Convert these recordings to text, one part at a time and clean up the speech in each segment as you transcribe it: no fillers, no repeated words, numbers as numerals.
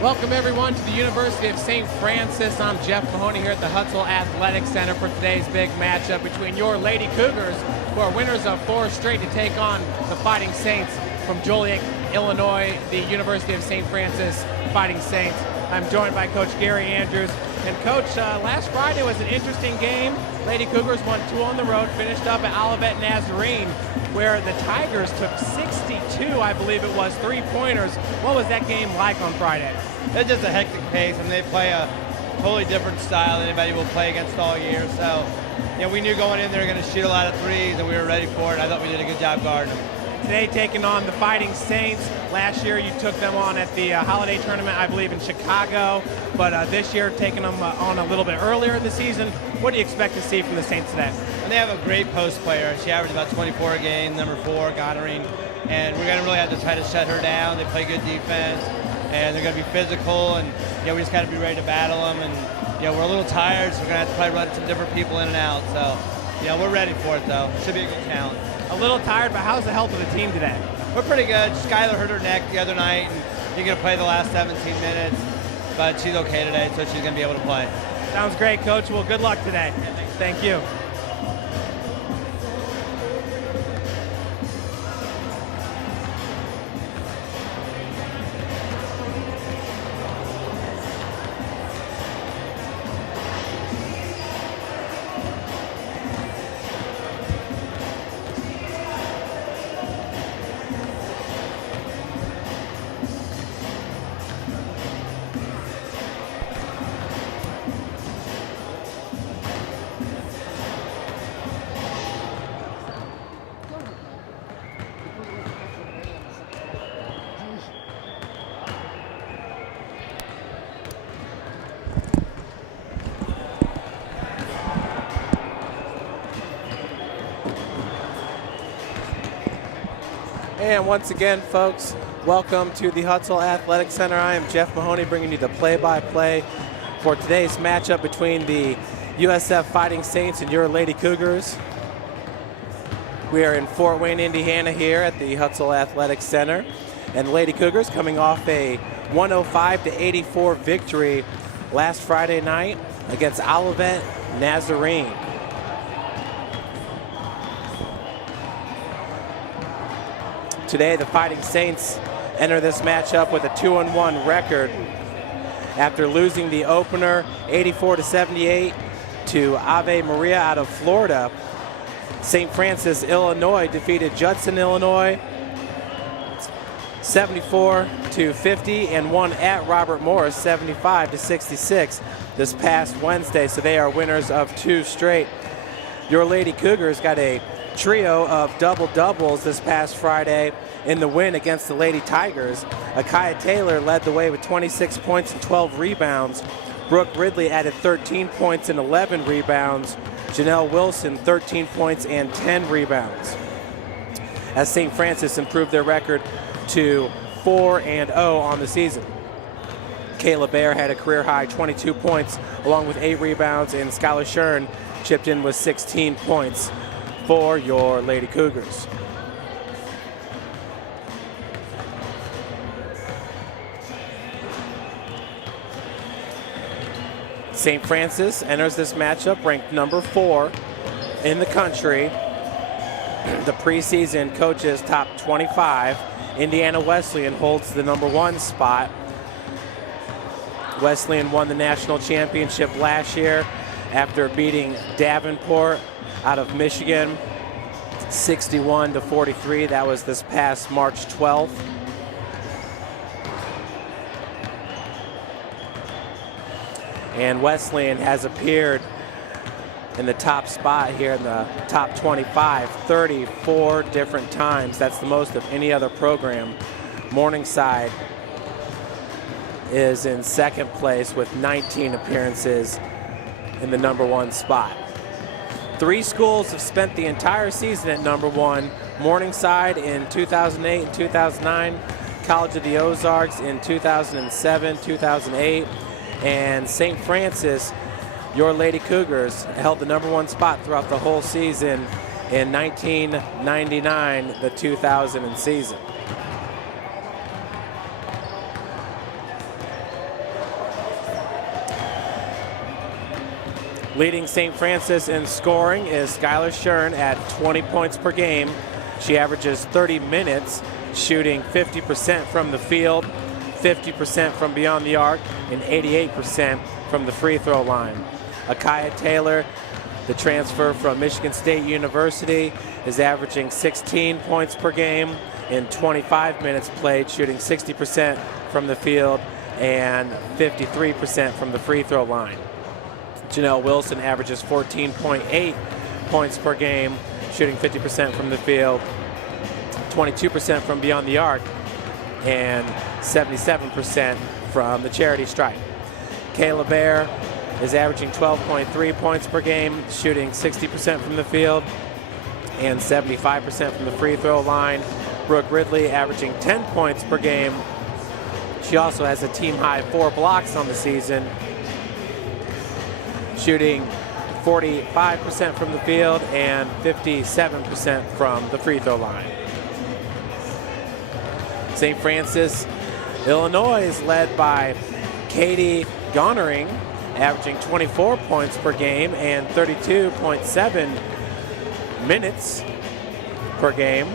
Welcome everyone to the University of St. Francis. I'm Jeff Mahoney here at the Hutzel Athletic Center for today's big matchup between your Lady Cougars, who are winners of 4 straight, to take on the Fighting Saints from Joliet, Illinois, the University of St. Francis Fighting Saints. I'm joined by Coach Gary Andrews. And Coach, last Friday was an interesting game. Lady Cougars won 2 on the road, finished up at Olivet Nazarene, where the Tigers took 62, I believe it was, 3-pointers. What was that game like on Friday? It's just a hectic pace, and they play a totally different style than anybody will play against all year. So, we knew going in they were going to shoot a lot of threes, and we were ready for it. I thought we did a good job guarding them. Today taking on the Fighting Saints. Last year you took them on at the holiday tournament, I believe, in Chicago. But this year taking them on a little bit earlier in the season. What do you expect to see from the Saints today? And they have a great post player. She averaged about 24 a game, number 4, Goddard. And we're going to really have to try to shut her down. They play good defense, and they're going to be physical. And we just got to be ready to battle them. And we're a little tired, so we're going to have to probably run some different people in and out. So we're ready for it, though. Should be a good challenge. A little tired, but how's the health of the team today? We're pretty good. Skylar hurt her neck the other night, and she's going to play the last 17 minutes. But she's okay today, so she's going to be able to play. Sounds great, Coach. Well, good luck today. Thank you. And once again, folks, welcome to the Hutzel Athletic Center. I am Jeff Mahoney, bringing you the play-by-play for today's matchup between the USF Fighting Saints and your Lady Cougars. We are in Fort Wayne, Indiana here at the Hutzel Athletic Center. And the Lady Cougars coming off a 105-84 victory last Friday night against Olivet Nazarene. Today, the Fighting Saints enter this matchup with a 2-1 record after losing the opener 84-78 to Ave Maria out of Florida. St. Francis, Illinois defeated Judson, Illinois 74-50 and won at Robert Morris 75-66 this past Wednesday. So they are winners of 2 straight. Your Lady Cougars got a trio of double-doubles this past Friday in the win against the Lady Tigers. Akaya Taylor led the way with 26 points and 12 rebounds. Brooke Ridley added 13 points and 11 rebounds. Janelle Wilson, 13 points and 10 rebounds, as St. Francis improved their record to 4-0 on the season. Kayla Baer had a career-high 22 points along with 8 rebounds, and Skylar Shern chipped in with 16 points for your Lady Cougars. St. Francis enters this matchup ranked number 4 in the country. The preseason coaches top 25. Indiana Wesleyan holds the number 1 spot. Wesleyan won the national championship last year after beating Davenport out of Michigan 61-43. That was this past March 12th. And Wesleyan has appeared in the top spot here in the top 25 34 different times. That's the most of any other program. Morningside is in second place with 19 appearances in the number 1 spot. 3 schools have spent the entire season at number 1. Morningside in 2008 and 2009, College of the Ozarks in 2007, 2008, and St. Francis, your Lady Cougars, held the number 1 spot throughout the whole season in 1999, the 2000 season. Leading St. Francis in scoring is Skylar Shern at 20 points per game. She averages 30 minutes, shooting 50% from the field, 50% from beyond the arc, and 88% from the free throw line. Akaya Taylor, the transfer from Michigan State University, is averaging 16 points per game in 25 minutes played, shooting 60% from the field and 53% from the free throw line. Janelle Wilson averages 14.8 points per game, shooting 50% from the field, 22% from beyond the arc, and 77% from the charity stripe. Kayla Bear is averaging 12.3 points per game, shooting 60% from the field and 75% from the free throw line. Brooke Ridley averaging 10 points per game. She also has a team-high 4 blocks on the season, shooting 45% from the field and 57% from the free throw line. St. Francis, Illinois is led by Katie Gonering, averaging 24 points per game and 32.7 minutes per game.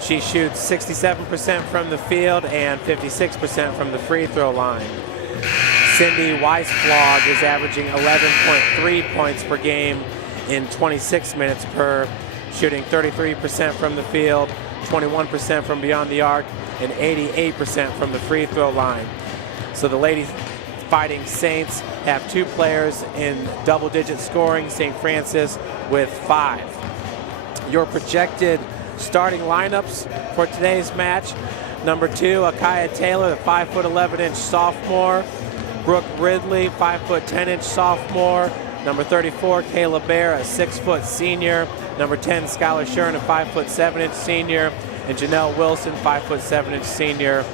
She shoots 67% from the field and 56% from the free throw line. Cindy Weisflog is averaging 11.3 points per game in 26 minutes per, shooting 33% from the field, 21% from beyond the arc, and 88% from the free throw line. So the Lady Fighting Saints have 2 players in double-digit scoring, St. Francis with 5. Your projected starting lineups for today's match: number 2, Akaya Taylor, the 5'11" sophomore. Brooke Ridley, 5'10" sophomore. Number 34, Kayla Bear, a 6' senior. Number 10, Skylar Shern, a 5'7" senior. And Janelle Wilson, 5'7" senior.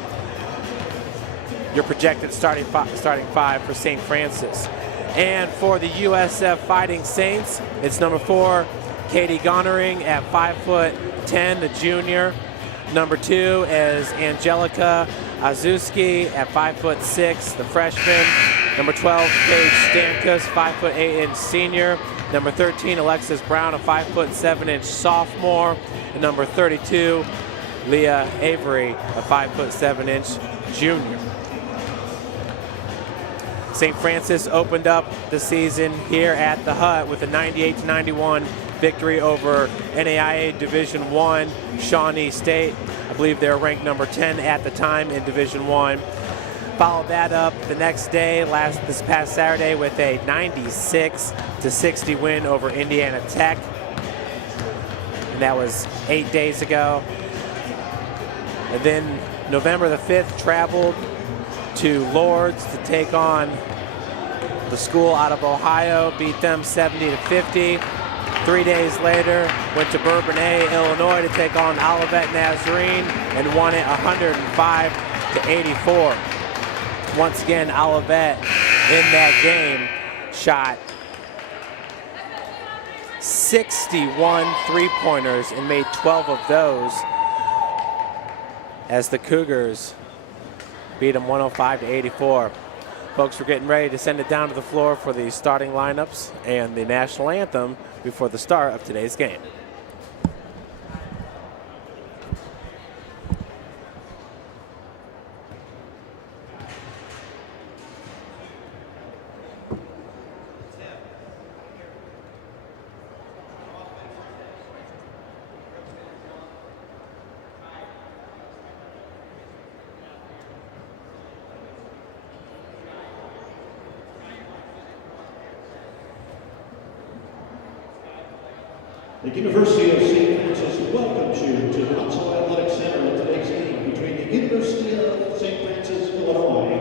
Your projected starting 5 for St. Francis. And for the USF Fighting Saints, it's number 4, Katie Gonering at 5'10", the junior. Number 2 is Angelica Azuski at 5'6", the freshman. Number 12, Paige Stankus, 5'8" senior. Number 13, Alexis Brown, a 5'7" sophomore. And number 32, Leah Avery, a 5'7" junior. St. Francis opened up the season here at the Hut with a 98-91 victory over NAIA Division I Shawnee State. I believe they're ranked number 10 at the time in Division I. Followed that up the next day, this past Saturday, with a 96-60 win over Indiana Tech. And that was 8 days ago. And then November the 5th, traveled to Lourdes to take on the school out of Ohio, beat them 70-50. 3 days later, went to Bourbonnais, Illinois to take on Olivet Nazarene and won it 105-84. Once again, Olivet in that game shot 61 three-pointers and made 12 of those as the Cougars beat them 105-84. Folks, we're getting ready to send it down to the floor for the starting lineups and the national anthem before the start of today's game. The University of St. Francis welcomes you to the Knoxville Athletic Center in today's game between the University of St. Francis, Illinois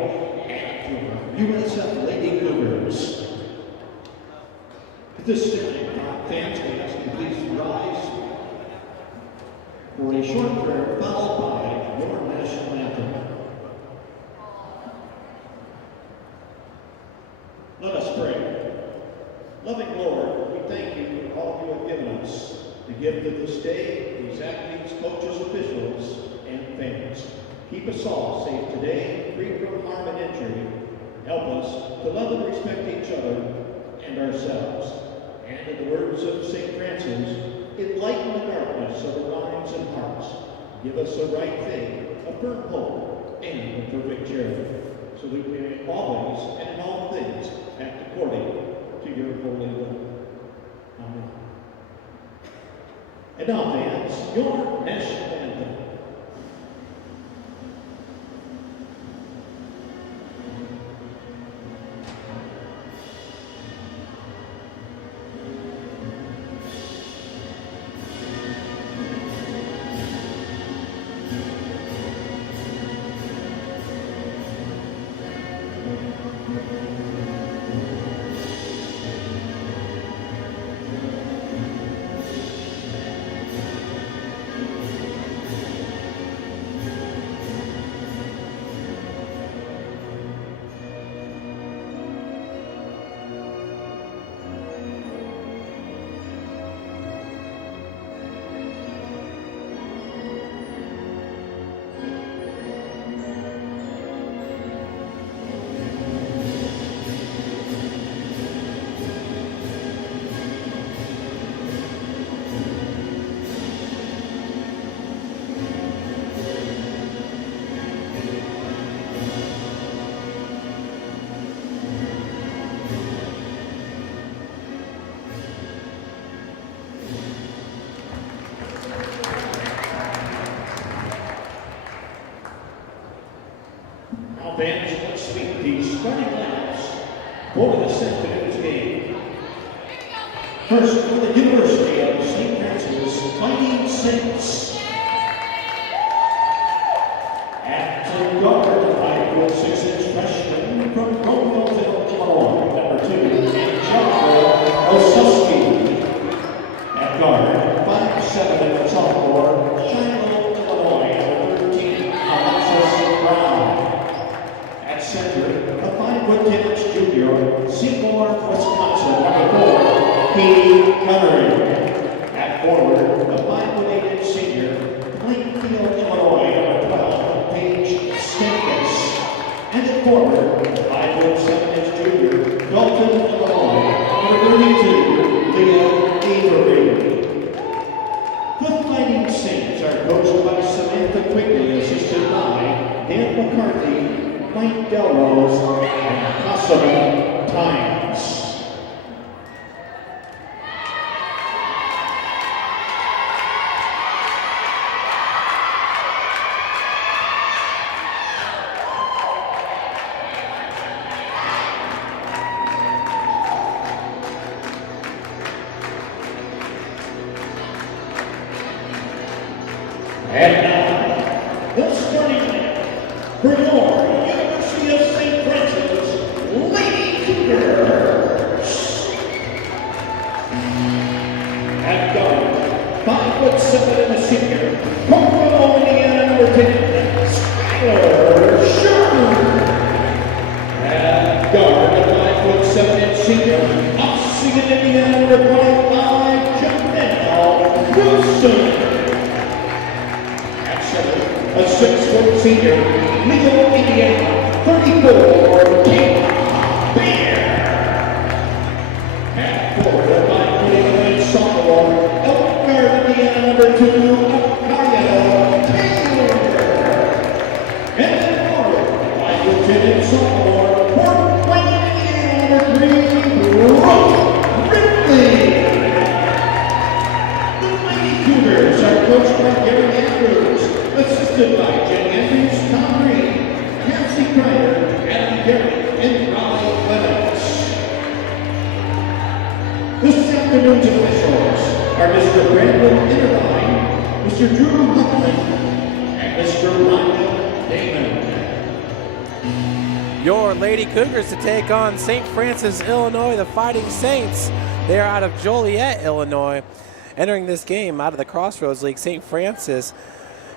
and the USF Lady Cougars. At this time, fans, we ask you please rise for a short prayer followed by your national anthem. Let us pray. Loving Lord, we thank you for all you have given us, the gift of this day, these athletes, coaches, officials, and fans. Keep us all safe today, free from harm and injury. Help us to love and respect each other and ourselves. And in the words of St. Francis, enlighten the darkness of our minds and hearts. Give us a right faith, a firm hope, and a perfect charity, so that we may always and in all things act according to your holy will. Amen. And now, fans, your national anthem. Fans, let's sweep the starting lineups for this afternoon's game. First, for the University of St. Francis Fighting Saints. At guard, the 5'6" freshman from Romeoville, Illinois, number 2, Joshua Osuski. At guard, 5'7" sophomore, Shiloh, Illinois, number 13, Alexis Brown. Center, a 5'10" junior, Seymour, Wisconsin, number 4, Katie Gunnery. At forward, a 5'8" senior, Plainfield, Illinois, number 12, Paige Stankus. And at forward, a 5'7" junior, Dalton, Illinois, number 32, Leah Avery. The Fighting Saints are coached by Samantha Quigley, assisted by Dan McCarthy, Mike Delrose, and Cosima Times. And now, the starting lineup for your University of St. Francis Lady Cougars. At guard, 5'7" and a senior, Cookville, Indiana, number 10, Skylar Sherman. At guard, a 5'7" and senior, Oxygen, Indiana, number 25, Janelle Wilson. A 6' senior, Legal, Indiana, 34, Kayla Bear. At forward, a 5'8" sophomore, Elk Guard, Indiana, number 2, Kaya Taylor. And at forward, 5'10" sophomore, Fort Wayne, Indiana, number 3, Brooke Ridley. The Lady Cougars are coached by Gary Andrews, assisted by Jen Andrews, Tom Green, Nancy Kreider, Adam Garrett, and Raleigh Clements. This afternoon's officials are Mr. Brandon Interline, Mr. Drew Huckman, and Mr. Ryan Damon. Your Lady Cougars to take on St. Francis, Illinois, the Fighting Saints. They are out of Joliet, Illinois. Entering this game out of the Crossroads League, St. Francis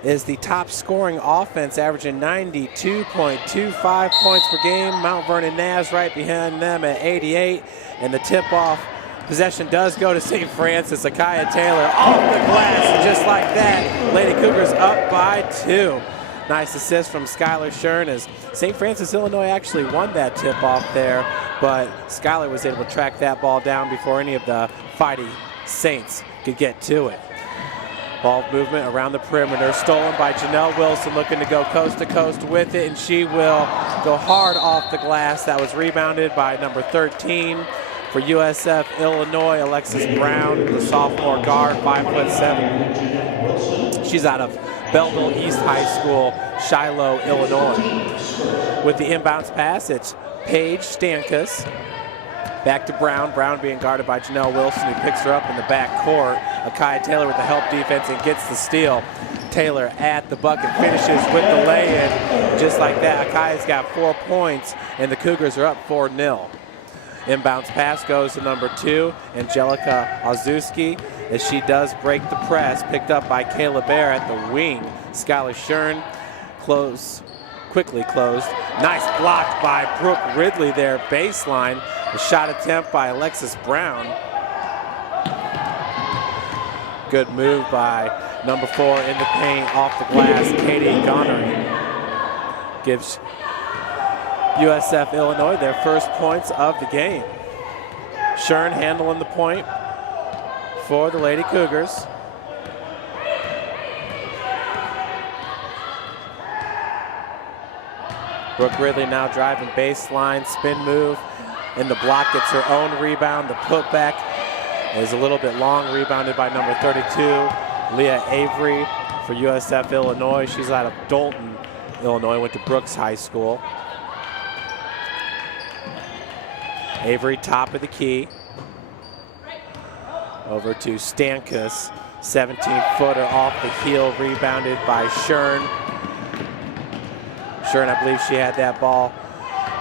is the top scoring offense, averaging 92.25 points per game. Mount Vernon Naz right behind them at 88. And the tip-off possession does go to St. Francis. Akaya Taylor off the glass, and just like that, Lady Cougars up by 2. Nice assist from Skylar Shern as St. Francis, Illinois actually won that tip-off there, but Skylar was able to track that ball down before any of the Fighting Saints could get to it. Ball movement around the perimeter, stolen by Janelle Wilson, looking to go coast to coast with it, and she will go hard off the glass. That was rebounded by number 13 for USF Illinois, Alexis Brown, the sophomore guard, 5'7". She's out of Belleville East High School, Shiloh, Illinois. With the inbounds pass, it's Paige Stankus. Back to Brown. Brown being guarded by Janelle Wilson, who picks her up in the back court. Akai Taylor with the help defense and gets the steal. Taylor at the bucket, finishes with the lay-in. Just like that, Akai's got 4 points, and the Cougars are up 4-0. Inbounds pass goes to number 2, Angelica Ozuski, as she does break the press, picked up by Kayla Bear at the wing. Skylar Shern quickly closed. Nice block by Brooke Ridley there, baseline. A shot attempt by Alexis Brown. Good move by number 4 in the paint, off the glass, Katie Gonery. Gives USF Illinois their first points of the game. Shern handling the point for the Lady Cougars. Brooke Ridley now driving baseline, spin move, and the block gets her own rebound. The putback is a little bit long, rebounded by number 32, Leah Avery for USF Illinois. She's out of Dalton, Illinois, went to Brooks High School. Avery, top of the key. Over to Stankus, 17-footer off the heel, rebounded by Shern. Shern, I believe she had that ball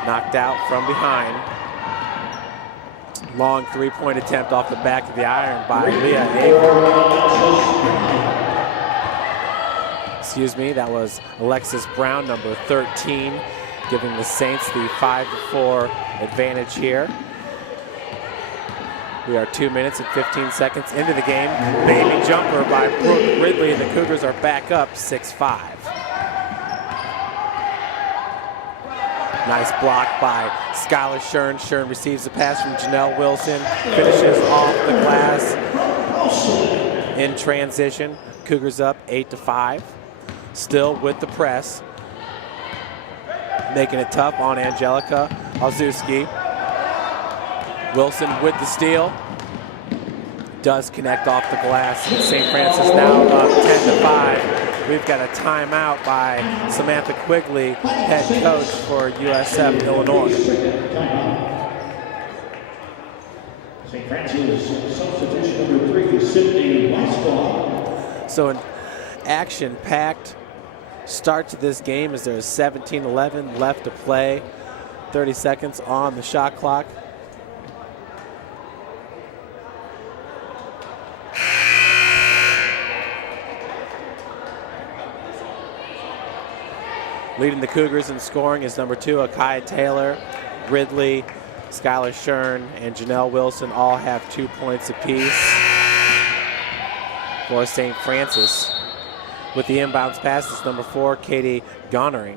knocked out from behind. Long three-point attempt off the back of the iron by Leah Avery. Excuse me, that was Alexis Brown, number 13, giving the Saints the 5-4 advantage here. We are 2 minutes and 15 seconds into the game. Baby jumper by Brooke Ridley, and the Cougars are back up 6-5. Nice block by Skylar Shern. Shern receives the pass from Janelle Wilson, finishes off the glass in transition. Cougars up 8-5. Still with the press. Making it tough on Angelica Ozuski. Wilson with the steal. Does connect off the glass. St. Francis now up 10-5. We've got a timeout by Samantha Quigley, head coach for USF Illinois. St. Francis substitution number 3, Sydney Weisbach. So an action-packed start to this game as there's 17-11 left to play. 30 seconds on the shot clock. Leading the Cougars in scoring is number 2, Akai Taylor. Ridley, Skylar Shern, and Janelle Wilson all have 2 points apiece for St. Francis. With the inbounds pass, it's number 4, Katie Gonery.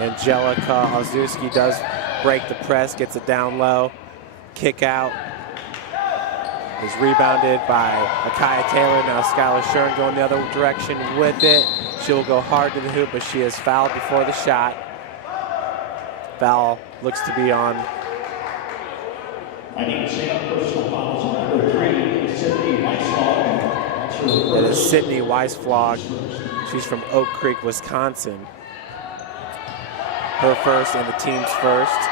Angelica Ozuski does break the press, gets it down low. Kick out is rebounded by Akai Taylor. Now Skylar Shern going the other direction with it. She'll go hard to the hoop, but she is fouled before the shot. Foul looks to be on. I need to say personal fouls. Number 3, Sydney Weisflog. That is Sydney Weisflog. She's from Oak Creek, Wisconsin. Her first and the team's first.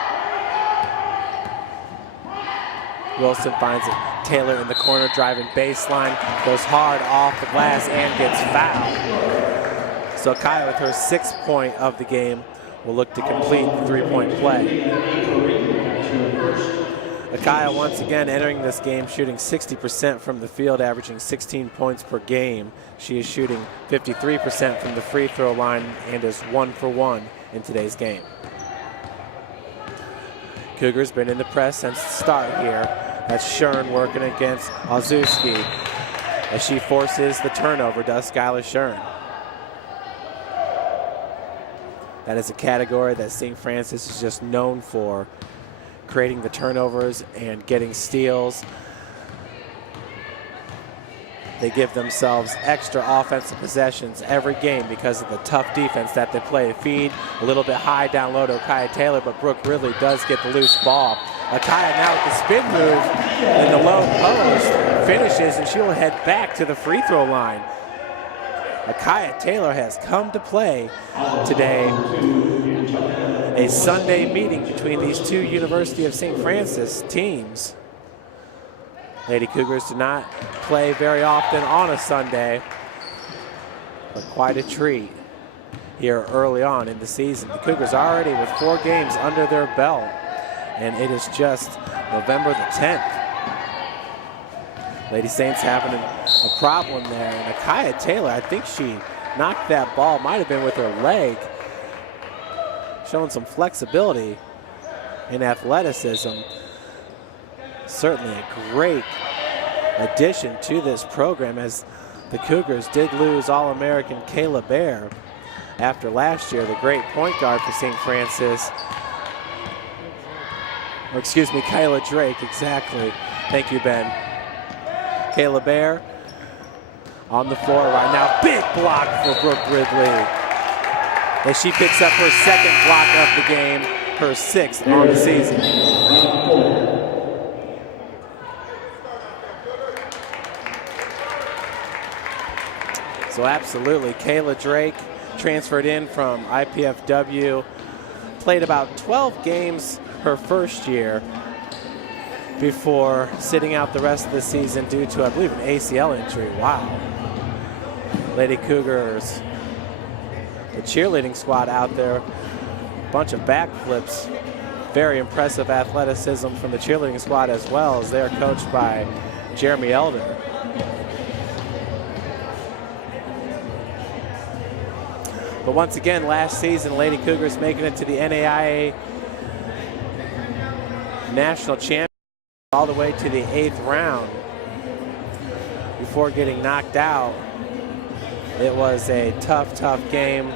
Wilson finds it. Taylor in the corner driving baseline, goes hard off the glass and gets fouled. So Kaya, with her 6th point of the game, will look to complete the 3-point play. Akaya once again entering this game shooting 60% from the field, averaging 16 points per game. She is shooting 53% from the free throw line and is 1 for 1 in today's game. Cougars been in the press since the start here. That's Shern working against Ozuski. as she forces the turnover, does Skylar Shern. That is a category that St. Francis is just known for, creating the turnovers and getting steals. They give themselves extra offensive possessions every game because of the tough defense that they play. They feed a little bit high down low to Akaya Taylor, but Brooke Ridley does get the loose ball. Akaya now with the spin move in the low post, finishes, and she will head back to the free throw line. Akaya Taylor has come to play today. A Sunday meeting between these two University of St. Francis teams. Lady Cougars do not play very often on a Sunday, but quite a treat here early on in the season. The Cougars already with 4 games under their belt, and it is just November the 10th. Lady Saints having a problem there, and Akaya Taylor, I think she knocked that ball, might have been with her leg, showing some flexibility and athleticism. Certainly a great addition to this program, as the Cougars did lose All-American Kayla Bear after last year, the great point guard for St. Francis. Or excuse me, Kyla Drake, exactly. Thank you, Ben. Kayla Bear on the floor right now. Big block for Brooke Ridley, as she picks up her 2nd block of the game, her 6th on the season. So absolutely, Kayla Drake transferred in from IPFW, played about 12 games her first year before sitting out the rest of the season due to, I believe, an ACL injury. Wow. Lady Cougars, the cheerleading squad out there, a bunch of backflips. Very impressive athleticism from the cheerleading squad as well, as they're coached by Jeremy Elder. But once again, last season, Lady Cougars making it to the NAIA National Championship, all the way to the 8th round before getting knocked out. It was a tough, tough game,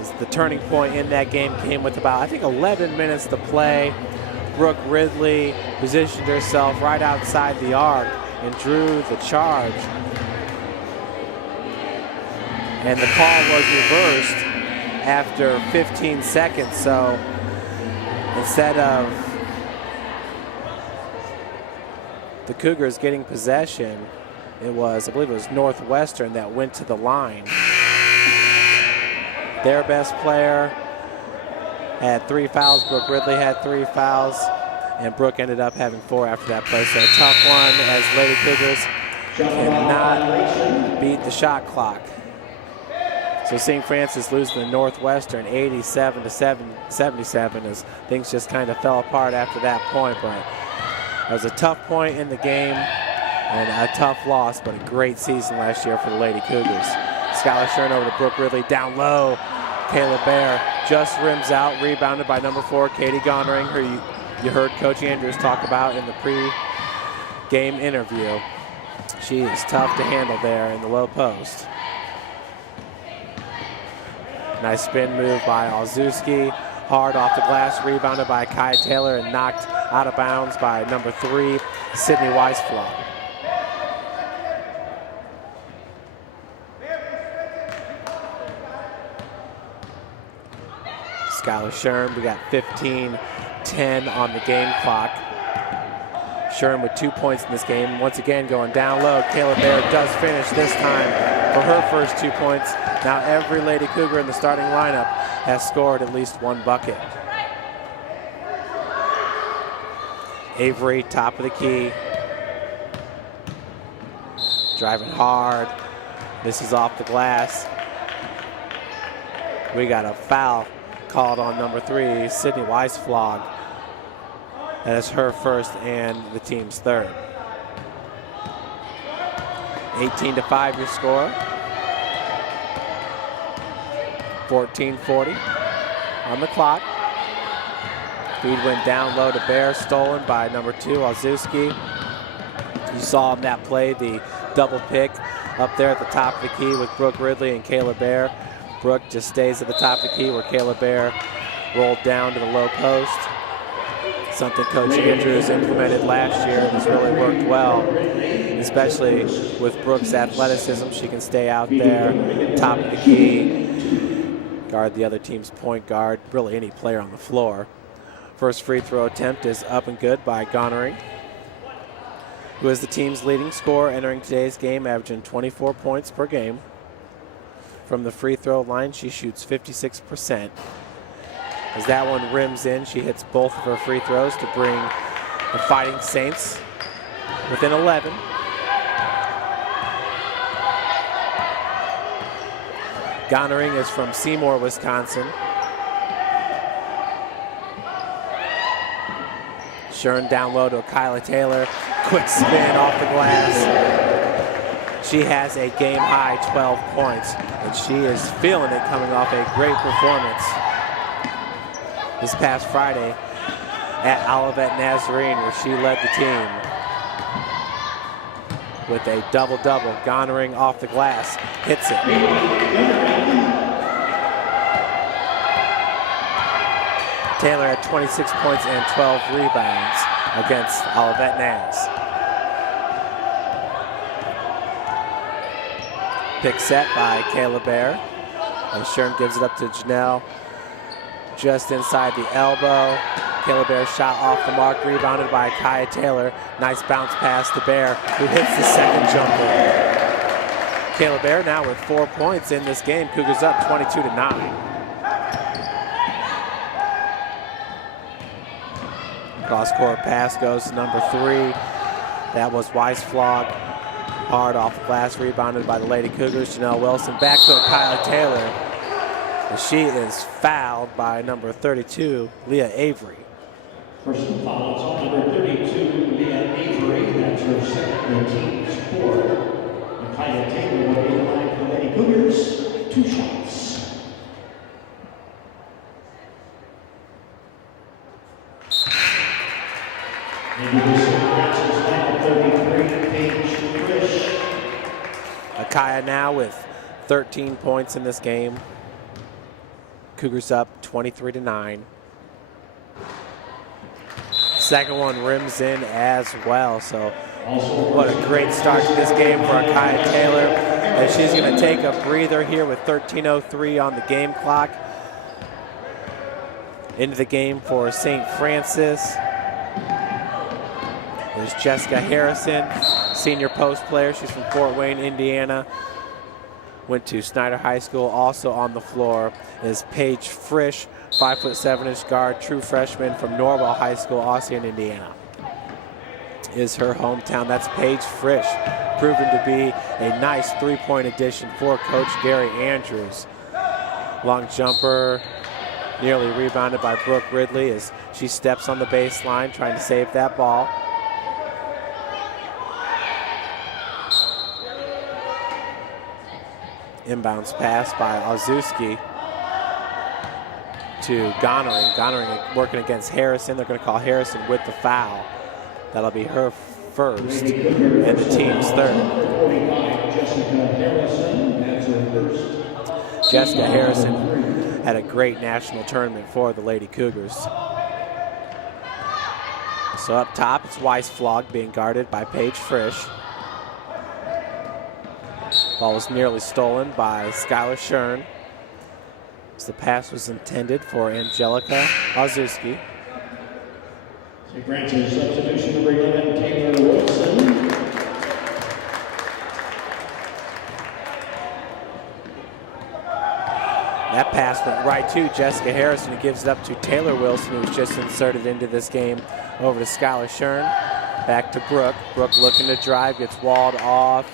as the turning point in that game came with about, I think, 11 minutes to play. Brooke Ridley positioned herself right outside the arc and drew the charge. And the call was reversed after 15 seconds. So instead of the Cougars getting possession, it was, I believe it was Northwestern that went to the line. Their best player had 3 fouls. Brooke Ridley had 3 fouls, and Brooke ended up having 4 after that play. So a tough one, as Lady Cougars cannot beat the shot clock. So St. Francis losing to Northwestern 87-77, as things just kind of fell apart after that point. But it was a tough point in the game and a tough loss, but a great season last year for the Lady Cougars. Skylar Shern over to Brooke Ridley, down low. Kayla Bear just rims out, rebounded by number 4, Katie Gondering, who you heard Coach Andrews talk about in the pre-game interview. She is tough to handle there in the low post. Nice spin move by Olszewski. Hard off the glass, rebounded by Kai Taylor and knocked out of bounds by number 3, Sydney Weisflog. Skylar Shern, we got 15-10 on the game clock. Shern with 2 points in this game. Once again, going down low. Kayla Bear does finish this time for her first 2 points. Now every Lady Cougar in the starting lineup has scored at least 1 bucket. Avery, top of the key. Driving hard. This is off the glass. We got a foul called on number 3, Sydney Weisflog. That is her first and the team's third. 18-5 your score. 14:40 on the clock. Feed went down low to Bear, stolen by number 2, Olszewski. You saw on that play the double pick up there at the top of the key with Brooke Ridley and Kayla Bear. Brooke just stays at the top of the key where Kayla Bear rolled down to the low post. Something Coach Andrews implemented last year and has really worked well, especially with Brooke's athleticism. She can stay out there, top of the key, guard the other team's point guard, really any player on the floor. First free throw attempt is up and good by Gonering, who is the team's leading scorer entering today's game, averaging 24 points per game. From the free throw line, she shoots 56%. As that one rims in, she hits both of her free throws to bring the Fighting Saints within 11. Gonering is from Seymour, Wisconsin. Shern down low to Kyla Taylor. Quick spin off the glass. She has a game-high 12 points, and she is feeling it coming off a great performance this past Friday at Olivet Nazarene, where she led the team with a double-double. Gonering off the glass, hits it. Taylor had 26 points and 12 rebounds against Olivet Naz. Pick set by Kayla Bear. And Shern gives it up to Janelle just inside the elbow. Kayla Bear shot off the mark, rebounded by Kaya Taylor. Nice bounce pass to Bear, who hits the second jumper. Kayla Bear now with 4 points in this game. Cougars up 22-9. Cross-court pass goes to number 3. That was Weisflog. Hard off the glass, rebounded by the Lady Cougars. Janelle Wilson back to Kyla Taylor. And she is fouled by number 32, Leah Avery. Personal foul is on number 32, Leah Avery. That's her second team's fourth. And Kyla Taylor will be the line for the Lady Cougars. 2 shots. Akaya now with 13 points in this game. Cougars up 23-9. Second one rims in as well. So what a great start to this game for Akaya Taylor. And she's going to take a breather here with 13:03 on the game clock. Into the game for St. Francis. There's Jessica Harrison, senior post player. She's from Fort Wayne, Indiana. Went to Snyder High School. Also on the floor is Paige Frisch, 5'7" guard, true freshman from Norwell High School, also in Indiana. Is her hometown. That's Paige Frisch, proven to be a nice three-point addition for Coach Gary Andrews. Long jumper, nearly rebounded by Brooke Ridley as she steps on the baseline trying to save that ball. Inbounds pass by Ozuski to Gonering. Gonering working against Harrison. They're going to call Harrison with the foul. That'll be her first and the team's third. Jessica Harrison had a great national tournament for the Lady Cougars. So up top, it's Weisflog being guarded by Paige Frisch. Ball was nearly stolen by Skylar Shern. So the pass was intended for Angelica Ozuski. St. Francis substitution number 11, Taylor Wilson. That pass went right to Jessica Harrison, who gives it up to Taylor Wilson, who was just inserted into this game, over to Skylar Shern. Back to Brooke. Brooke looking to drive, gets walled off.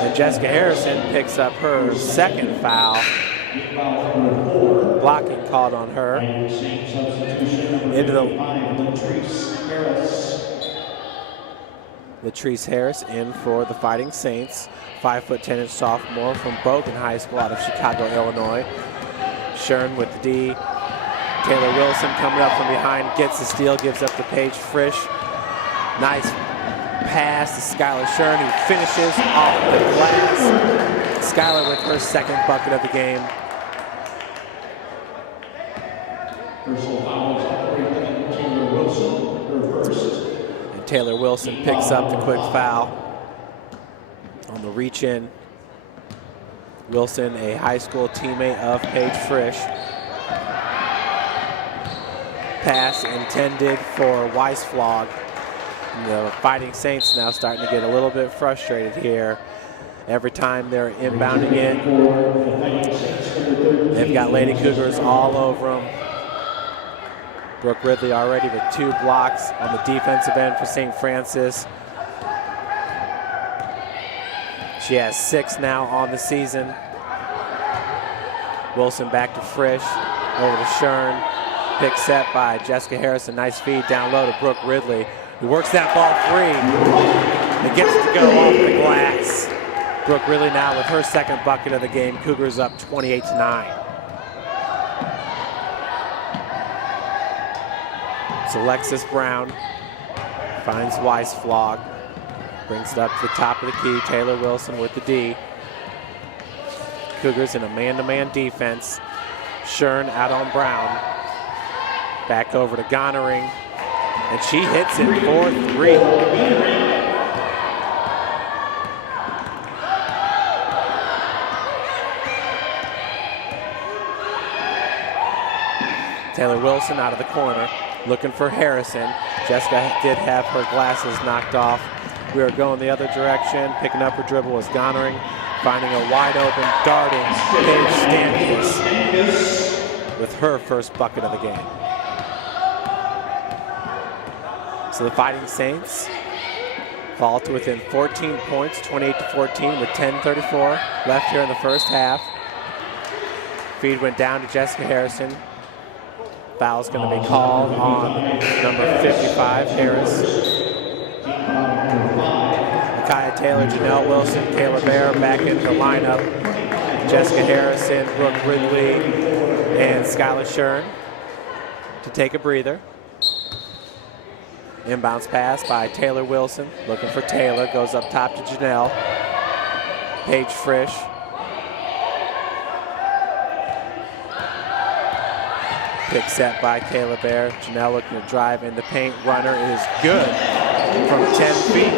And Jessica Harrison picks up her second foul. Blocking called on her. Into Latrice Harris in for the Fighting Saints. 5'10" sophomore from Bogan High School out of Chicago, Illinois. Shern with the D. Taylor Wilson coming up from behind, gets the steal, gives up to Paige Frisch. Nice pass to Skylar Shern, who finishes off the glass. Skylar with her second bucket of the game. Personal foul is on Taylor Wilson, her first. And Taylor Wilson picks up the quick foul on the reach in. Wilson, a high school teammate of Paige Frisch. Pass intended for Weisflog. The Fighting Saints now starting to get a little bit frustrated here. Every time they're inbounding it, they've got Lady Cougars all over them. Brooke Ridley already with 2 blocks on the defensive end for St. Francis. She has 6 now on the season. Wilson back to Frisch, over to Shern. Pick set by Jessica Harrison. Nice feed down low to Brooke Ridley, who works that ball free. It gets to go off the glass. Brooke Ridley now with her second bucket of the game. Cougars up 28-9. So Alexis Brown finds Weisflog. Brings it up to the top of the key. Taylor Wilson with the D. Cougars in a man-to-man defense. Shern out on Brown. Back over to Gonering. And she hits it for 3. Taylor Wilson out of the corner, looking for Harrison. Jessica did have her glasses knocked off. We are going the other direction. Picking up her dribble was Gonering, finding a wide open, darting Paige Stankis with her first bucket of the game. So the Fighting Saints fall to within 14 points, 28-14 with 10:34 left here in the first half. Feed went down to Jessica Harrison. Foul's going to be called on number 55, Harris. Micaiah Taylor, Janelle Wilson, Kayla Bear back into the lineup. Jessica Harrison, Brooke Ridley, and Skylar Shern to take a breather. Inbounds pass by Taylor Wilson, looking for Taylor, goes up top to Janelle. Paige Frisch. Pick set by Kayla Bear. Janelle looking to drive in the paint. Runner is good from 10 feet.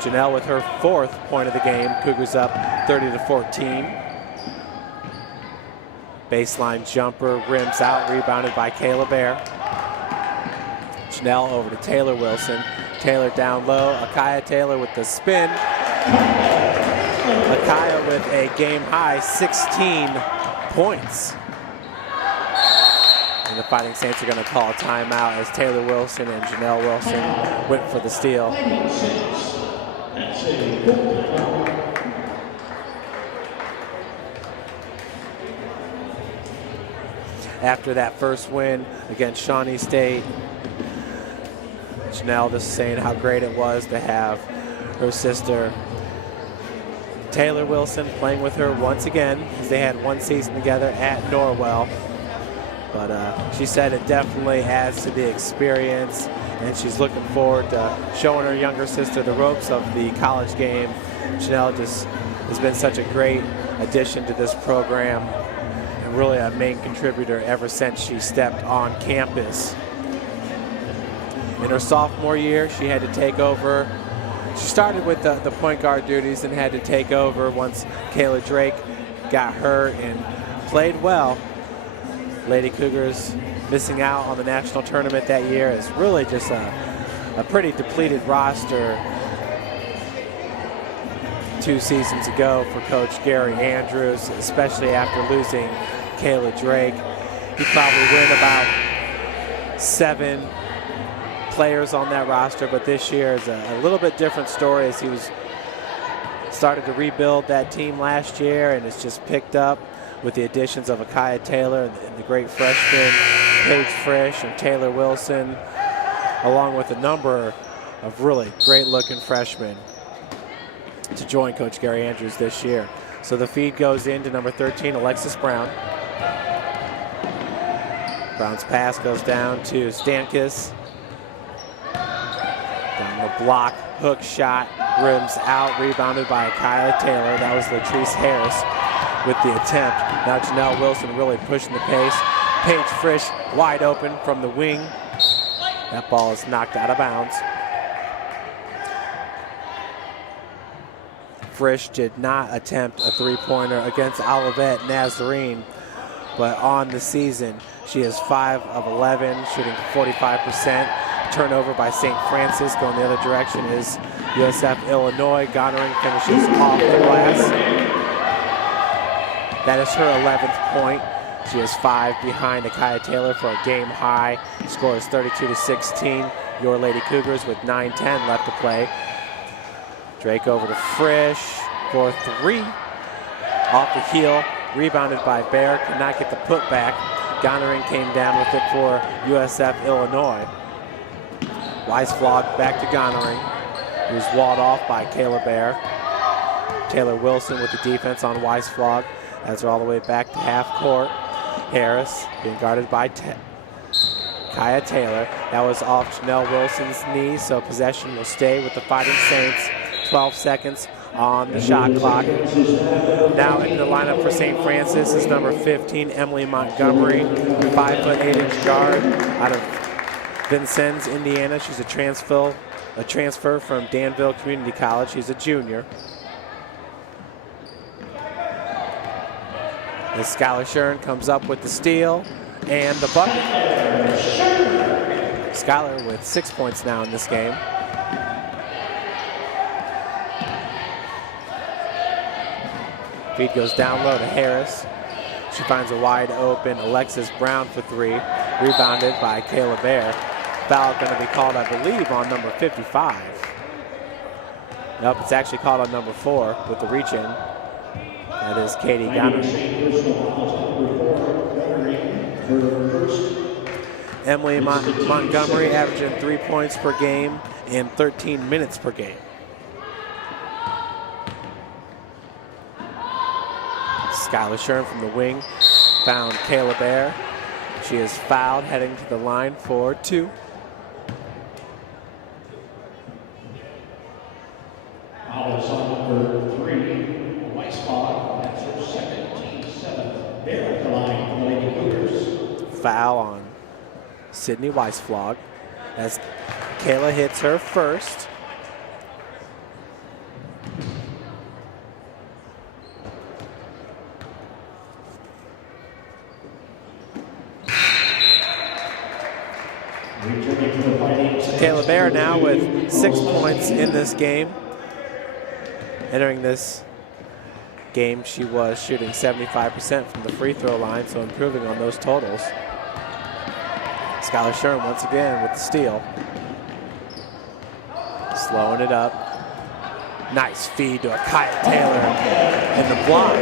Janelle with her 4th point of the game. Cougars up 30-14. Baseline jumper, rims out, rebounded by Kayla Bear. Janelle over to Taylor Wilson. Taylor down low. Akaya Taylor with the spin. Akaya with a game high 16 points. And the Fighting Saints are going to call a timeout as Taylor Wilson and Janelle Wilson went for the steal. After that first win against Shawnee State, Janelle just saying how great it was to have her sister Taylor Wilson playing with her once again, as they had one season together at Norwell. But she said it definitely adds to the experience, and she's looking forward to showing her younger sister the ropes of the college game. Janelle just has been such a great addition to this program and really a main contributor ever since she stepped on campus. In her sophomore year, she had to take over. She started with the point guard duties and had to take over once Kayla Drake got hurt and played well. Lady Cougars missing out on the national tournament that year is really just a pretty depleted roster 2 seasons ago for Coach Gary Andrews, especially after losing Kayla Drake. He probably win about 7 players on that roster, but this year is a little bit different story as he was started to rebuild that team last year, and it's just picked up with the additions of Akaya Taylor and the great freshman Paige Frisch and Taylor Wilson, along with a number of really great-looking freshmen to join Coach Gary Andrews this year. So the feed goes into number 13, Alexis Brown. Brown's pass goes down to Stankus. Down the block, hook shot, rims out, rebounded by Kyla Taylor. That was Latrice Harris with the attempt. Now Janelle Wilson really pushing the pace. Paige Frisch wide open from the wing. That ball is knocked out of bounds. Frisch did not attempt a three-pointer against Olivet Nazarene, but on the season, she is 5 of 11, shooting 45%. Turnover by St. Francis. Going the other direction is USF-Illinois. Goddard finishes off the glass. That is her 11th point. She is 5 behind Akia Taylor for a game high. Score is 32-16. Your Lady Cougars with 9:10 left to play. Drake over to Frisch for 3. Off the heel, rebounded by Bear. Could not get the putback. Goddard came down with it for USF-Illinois. Weisflog back to Goddard, who's walled off by Kayla Bear. Taylor Wilson with the defense on Weisflog as they're all the way back to half court. Harris being guarded by Kaya Taylor. That was off Janelle Wilson's knee, so possession will stay with the Fighting Saints. 12 seconds on the shot clock. Now in the lineup for St. Francis is number 15, Emily Montgomery, 5'8" guard out of Vincennes, Indiana. She's a transfer from Danville Community College. She's a junior. As Skylar Shern comes up with the steal and the bucket. Skylar with 6 points now in this game. Feed goes down low to Harris. She finds a wide open Alexis Brown for 3. Rebounded by Kayla Bear. Foul going to be called, I believe, on number 55. Nope, it's actually called on number 4 with the reach-in. That is Katie Goddard. Emily Montgomery averaging 3 points per game and 13 minutes per game. Skylar Shern from the wing found Kayla Bear. She is fouled, heading to the line for 2. Foul is on number 3, Weisbach. That's her second, team 7. Bear at the line for the Lady Cougars. Foul on Sydney Weisflog as Kayla hits her first. Kayla Bear now with 6 points in this game. Entering this game, she was shooting 75% from the free throw line, so improving on those totals. Skylar Shern once again with the steal. Slowing it up. Nice feed to Akia Taylor in the block.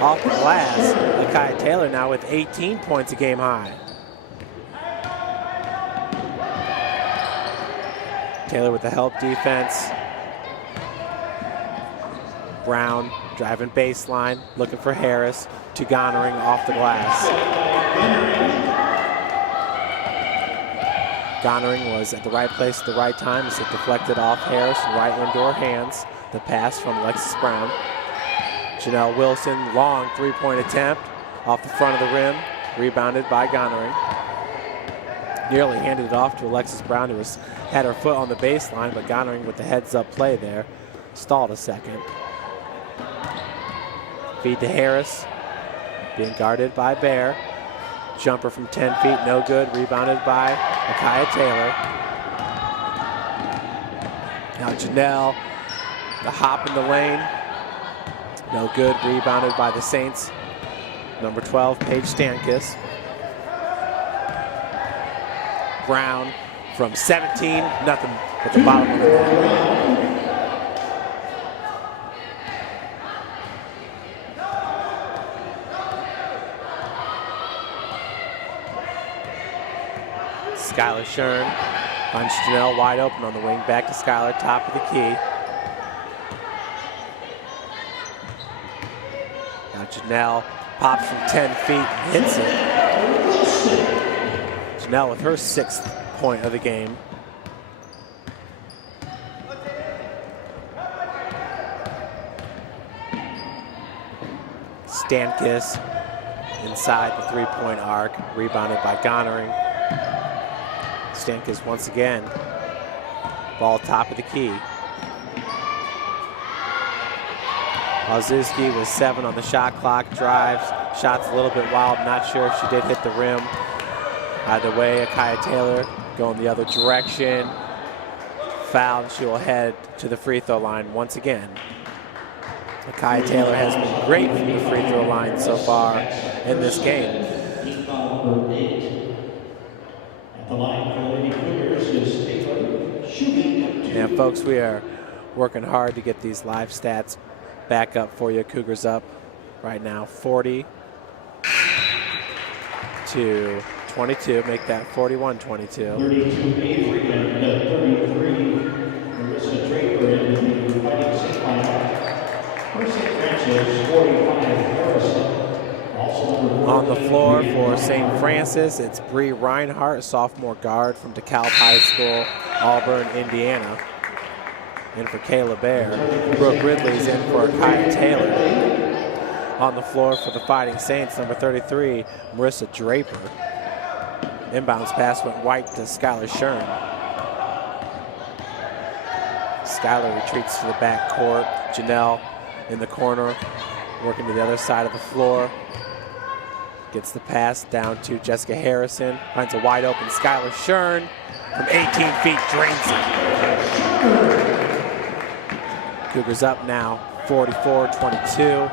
Off the glass, Akia Taylor now with 18 points a game high. Taylor with the help defense. Brown driving baseline, looking for Harris. To Goddard off the glass. Goddard was at the right place at the right time as it deflected off Harris and right into her hands. The pass from Alexis Brown. Janelle Wilson, long three-point attempt off the front of the rim, rebounded by Goddard. Nearly handed it off to Alexis Brown, who had her foot on the baseline, but Goddard with the heads-up play there, stalled a second. Feed to Harris, being guarded by Bear. Jumper from 10 feet, no good, rebounded by Akia Taylor. Now Janelle, the hop in the lane, no good, rebounded by the Saints. Number 12, Paige Stankus. Brown from 17, nothing at the bottom of the net. Skylar Shern finds Janelle wide open on the wing, back to Skylar, top of the key. Now Janelle pops from 10 feet and hits it. Janelle with her 6th point of the game. Stankus inside the 3-point arc, rebounded by Gonering. Stankus once again, ball top of the key. Olszewski with 7 on the shot clock, drives, shot's a little bit wild, not sure if she did hit the rim. Either way, Akaya Taylor going the other direction. Foul, and she will head to the free throw line once again. Akaya Taylor has been great from the free throw line so far in this game. And folks, we are working hard to get these live stats back up for you. Cougars up right now 40 to 22, make that 41-22. 32 Avery and 33 Marissa Draper in the Fighting St. Francis, 45 Harrison. On the floor for St. Francis, it's Bree Reinhardt, sophomore guard from DeKalb High School, Auburn, Indiana. In for Kayla Bear. Brooke Ridley's in for Akaya Taylor. On the floor for the Fighting Saints, number 33, Marissa Draper. Inbounds pass went white to Skylar Shern. Skylar retreats to the back court. Janelle in the corner, working to the other side of the floor. Gets the pass down to Jessica Harrison. Finds a wide open Skylar Shern from 18 feet, drains it. Cougars up now, 44-22.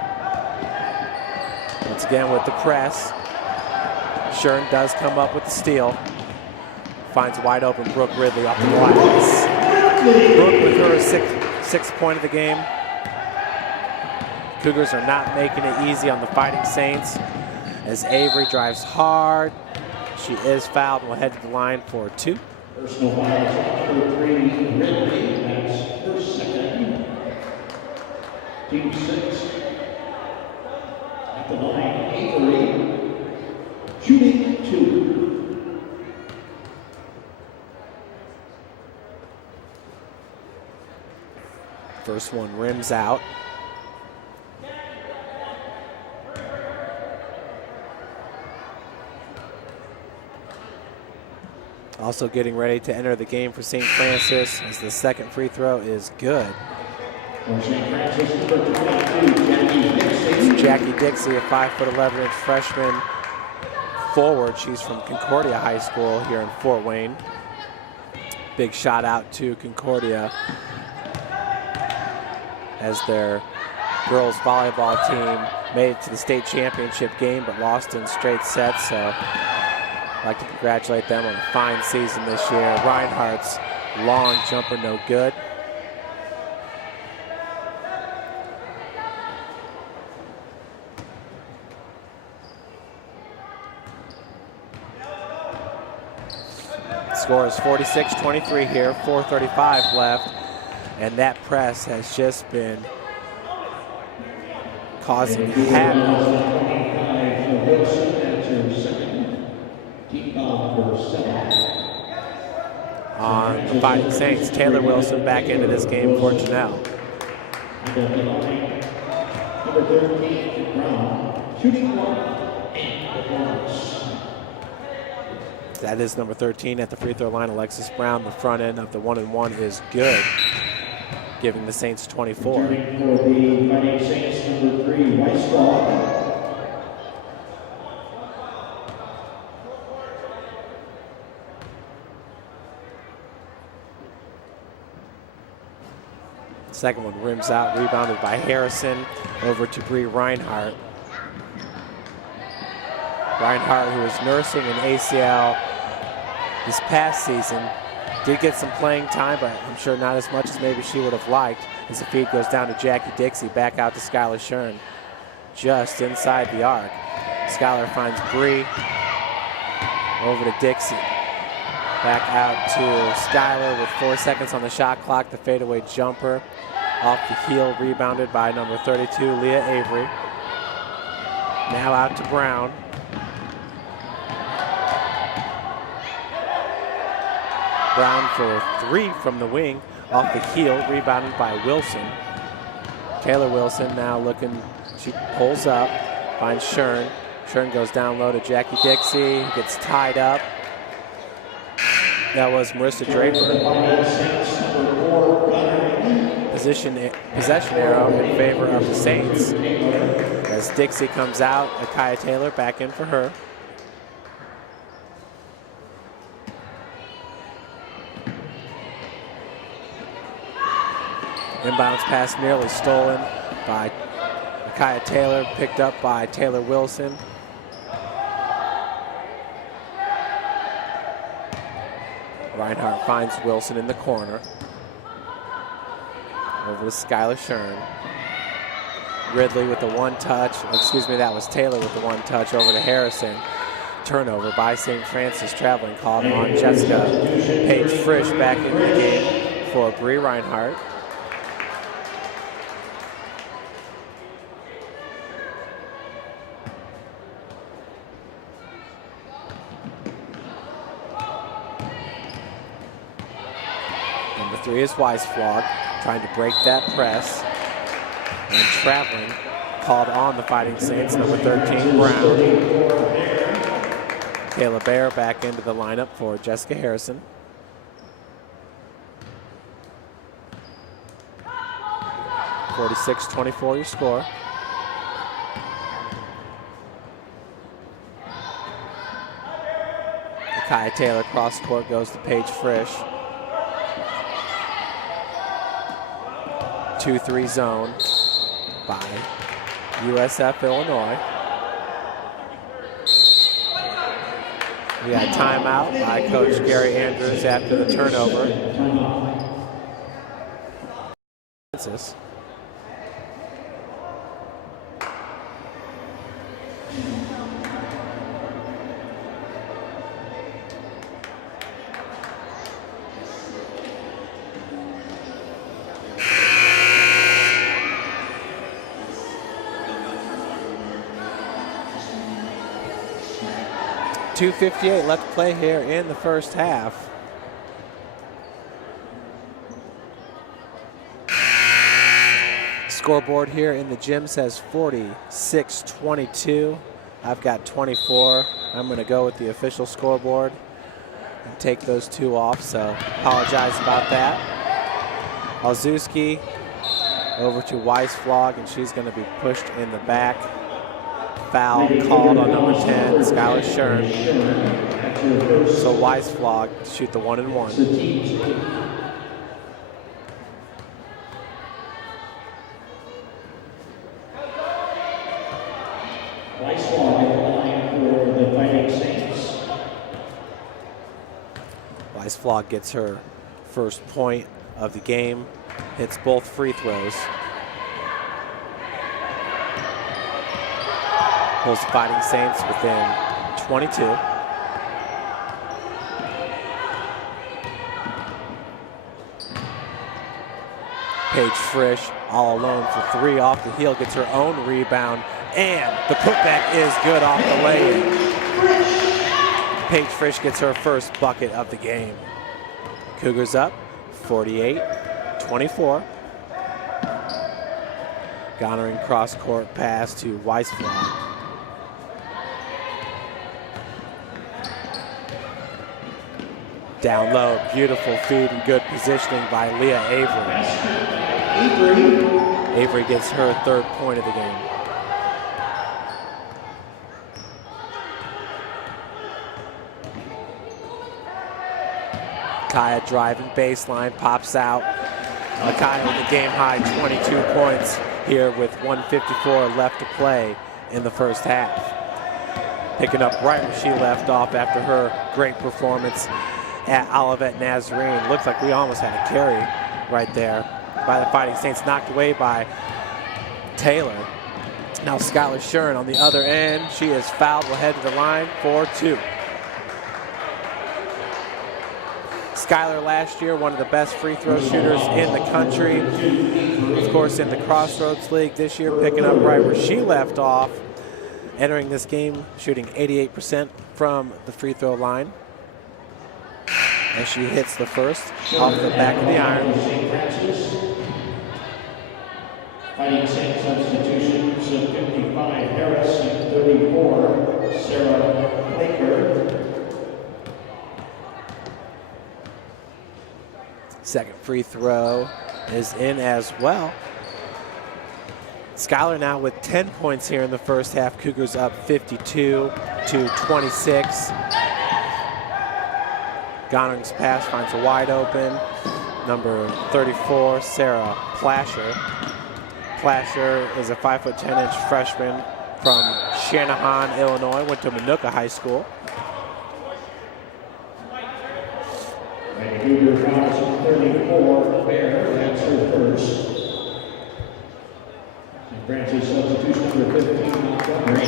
Once again with the press. Shern does come up with the steal. Finds wide open Brooke Ridley off the glass. Brooke with her sixth point of the game. Cougars are not making it easy on the Fighting Saints as Avery drives hard. She is fouled and will head to the line for 2. Personal fouls for 3, Ridley. That's her second. Team 6. At the line, Avery. Shooting 2. First one rims out. Also getting ready to enter the game for St. Francis as the second free throw is good. It's Jackie Dixie, a 5'11" freshman forward. She's from Concordia High School here in Fort Wayne. Big shout out to Concordia as their girls volleyball team made it to the state championship game but lost in straight sets. So I'd like to congratulate them on a fine season this year. Reinhardt's long jumper, no good. Score is 46-23 here, 4:35 left, and that press has just been causing havoc. On the Fighting Saints, Taylor Wilson back into this game for Janelle. Number 13, Brown, shooting 1. That is number 13 at the free throw line, Alexis Brown. The front end of the 1-and-1 is good, giving the Saints 24. Returning for the Fighting Saints, number 3, Weisball. Second one rims out, rebounded by Harrison, over to Bree Reinhardt. Reinhardt, who was nursing an ACL this past season, did get some playing time, but I'm sure not as much as maybe she would have liked, as the feed goes down to Jackie Dixie, back out to Skylar Shern, just inside the arc. Skylar finds Bree, over to Dixie. Back out to Skylar with 4 seconds on the shot clock, the fadeaway jumper. Off the heel, rebounded by number 32, Leah Avery. Now out to Brown. Brown for 3 from the wing, off the heel, rebounded by Wilson. Taylor Wilson now looking, she pulls up, finds Shern. Shern goes down low to Jackie Dixie, gets tied up. That was Marissa Draper. Possession arrow in favor of the Saints. As Dixie comes out, Akaya Taylor back in for her. Inbounds pass nearly stolen by Akaya Taylor, picked up by Taylor Wilson. Reinhardt finds Wilson in the corner. Over to Skylar Shern. Ridley with the one touch. Excuse me, that was Taylor with the one touch over to Harrison. Turnover by St. Francis, traveling called on Jessica. Paige Frisch back into the game for Bree Reinhardt. Number 3 is Weisflog, trying to break that press. And traveling, called on the Fighting Saints, number 13, Brown. Kayla Bear back into the lineup for Jessica Harrison. (46-24) your score. Akaya Taylor cross court goes to Paige Frisch. 2-3 zone by USF-Illinois. We got timeout by Coach Gary Andrews after the turnover. Francis. .258 left to play here in the first half. Scoreboard here in the gym says 46-22. I've got 24. I'm going to go with the official scoreboard and take those 2 off, so apologize about that. Alzewski over to Weisflog, and she's going to be pushed in the back. Foul called on number 10, Skylar Shern. So Weisflog shoot the 1-and-1. Weisflog in the line for the Fighting Saints. Weisflog gets her first point of the game, hits both free throws. Pulls the Fighting Saints within 22. Paige Frisch all alone for 3 off the heel, gets her own rebound, and the putback is good off the lay-in. Paige Frisch gets her first bucket of the game. Cougars up 48-24. Goddard cross-court pass to Weisflog. Down low, beautiful feed and good positioning by Leah Avery. Avery gets her 3rd point of the game. Kaya driving baseline, pops out. Kaya with a game-high 22 points here with 1:54 left to play in the first half. Picking up right where she left off after her great performance at Olivet Nazarene. Looks like we almost had a carry right there by the Fighting Saints, knocked away by Taylor. Now Skylar Shern on the other end. She is fouled, will head to the line for 2. Skylar last year, one of the best free throw shooters in the country. Of course, in the Crossroads League this year, picking up right where she left off. Entering this game, shooting 88% from the free throw line. as she hits the first off the back of the iron. St. Francis. Fighting Saint substitutions of 55 Harris and 34 Sarah Baker. Second free throw is in as well. Schuyler now with 10 points here in the first half. Cougars up 52 to 26. Gonering's pass finds a wide open. Number 34, Sarah Plasher. Plasher is a 5'10" freshman from Shanahan, Illinois. Went to Minooka High School. Cougar fouls 34, Bear, that's her first. St. Francis substitution number 15, Montgomery.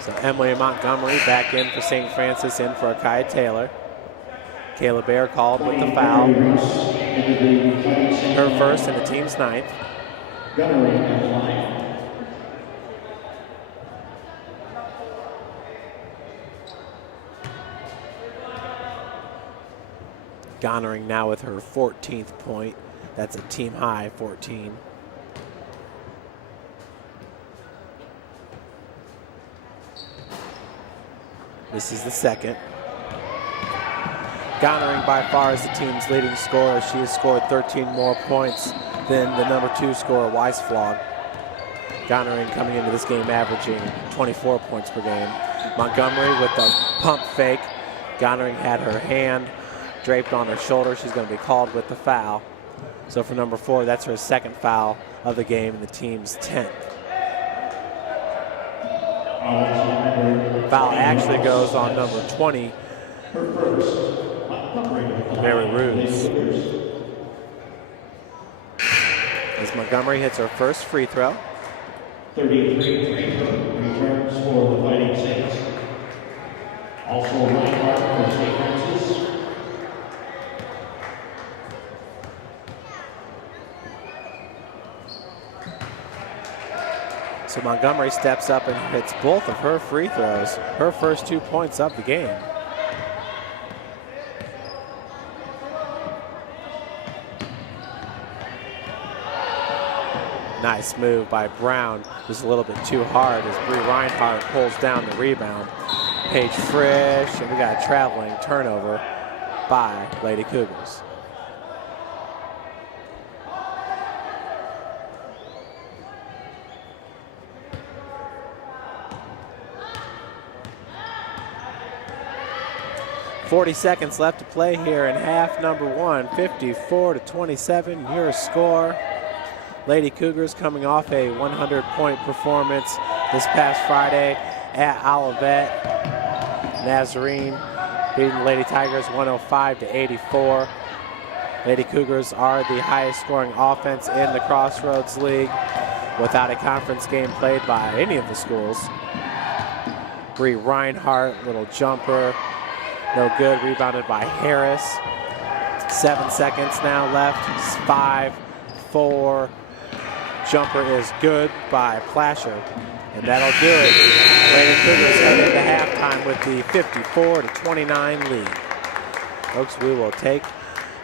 So Emily Montgomery back in for St. Francis, in for Akai Taylor. Kayla Bear called with the foul. Her first and the team's ninth. Gunnery on the line. Gonering now with her 14th point. That's a team high 14. This is the second. Gonering by far is the team's leading scorer. She has scored 13 more points than the number 2 scorer, Weisflog. Gonering coming into this game averaging 24 points per game. Montgomery with the pump fake. Gonering had her hand draped on her shoulder. She's going to be called with the foul. So for number 4, that's her second foul of the game and the team's 10th. Foul actually goes on number 20, Mary Ruse. As Montgomery hits her first free throw. 33 free throw returns for the Fighting Saints. Also Reinhardt for St. Francis. So Montgomery steps up and hits both of her free throws, her first 2 points of the game. Nice move by Brown, just a little bit too hard as Bree Reinhardt pulls down the rebound. Paige Frisch, and we got a traveling turnover by Lady Cougars. .40 seconds left to play here in half number 1, 54 to 27, your score. Lady Cougars coming off a 100-point performance this past Friday at Olivet. Nazarene beating the Lady Tigers 105 to 84. Lady Cougars are the highest scoring offense in the Crossroads League without a conference game played by any of the schools. Bree Reinhardt, little jumper, no good, rebounded by Harris. 7 seconds now left, 5, 4, jumper is good by Plasher, and that'll do it. Lady Cougars head into halftime with the 54 to 29 lead. Folks, we will take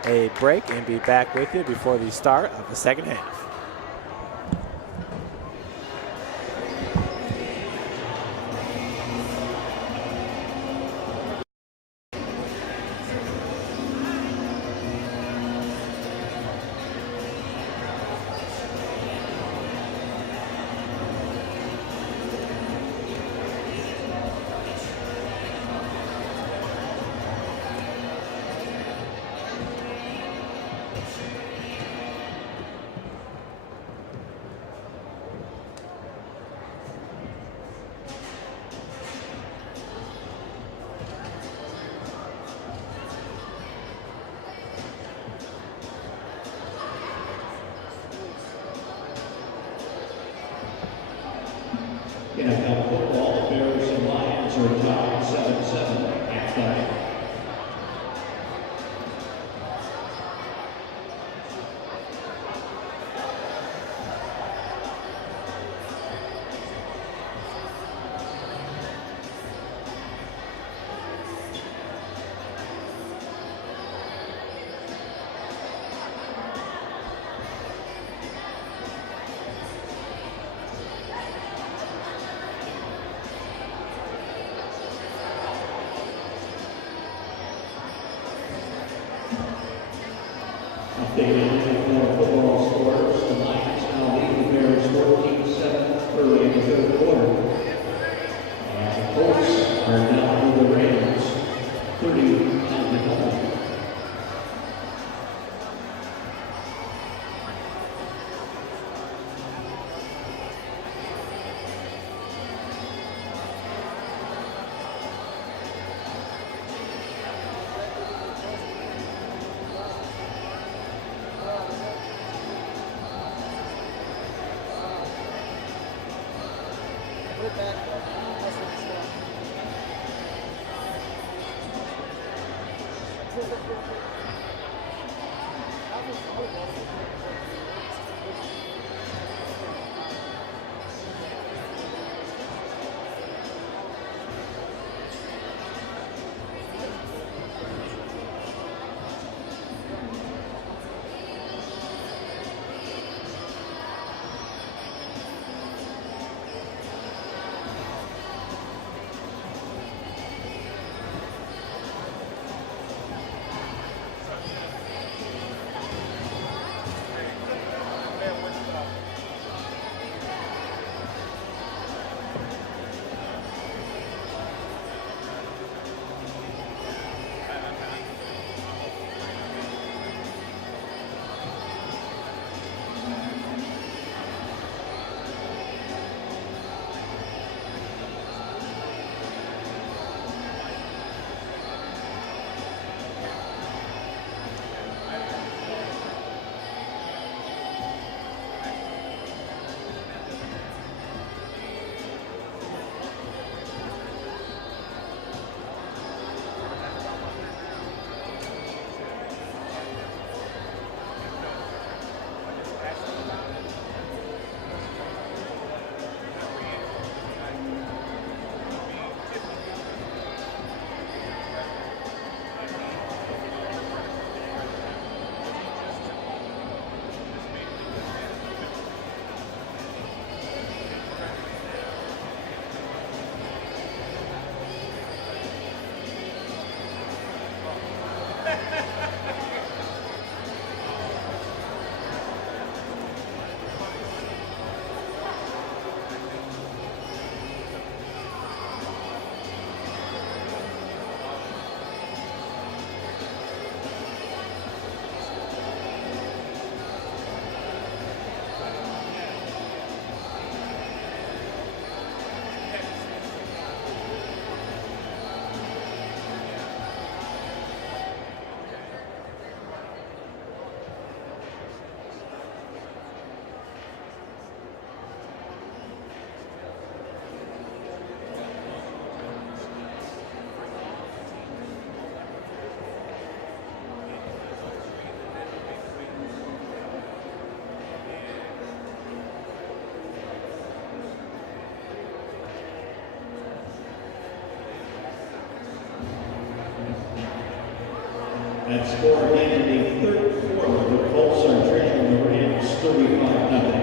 a break and be back with you before the start of the second half. NFL football, the Bears and Lions are tied 7-7 at halftime. Updated for football scores. The Lions now lead the Bears 14-7 early in the third quarter. And the Colts are down to the Rams 30-0. That score again in the third quarter. The Colts are trailing the Rams 35-0.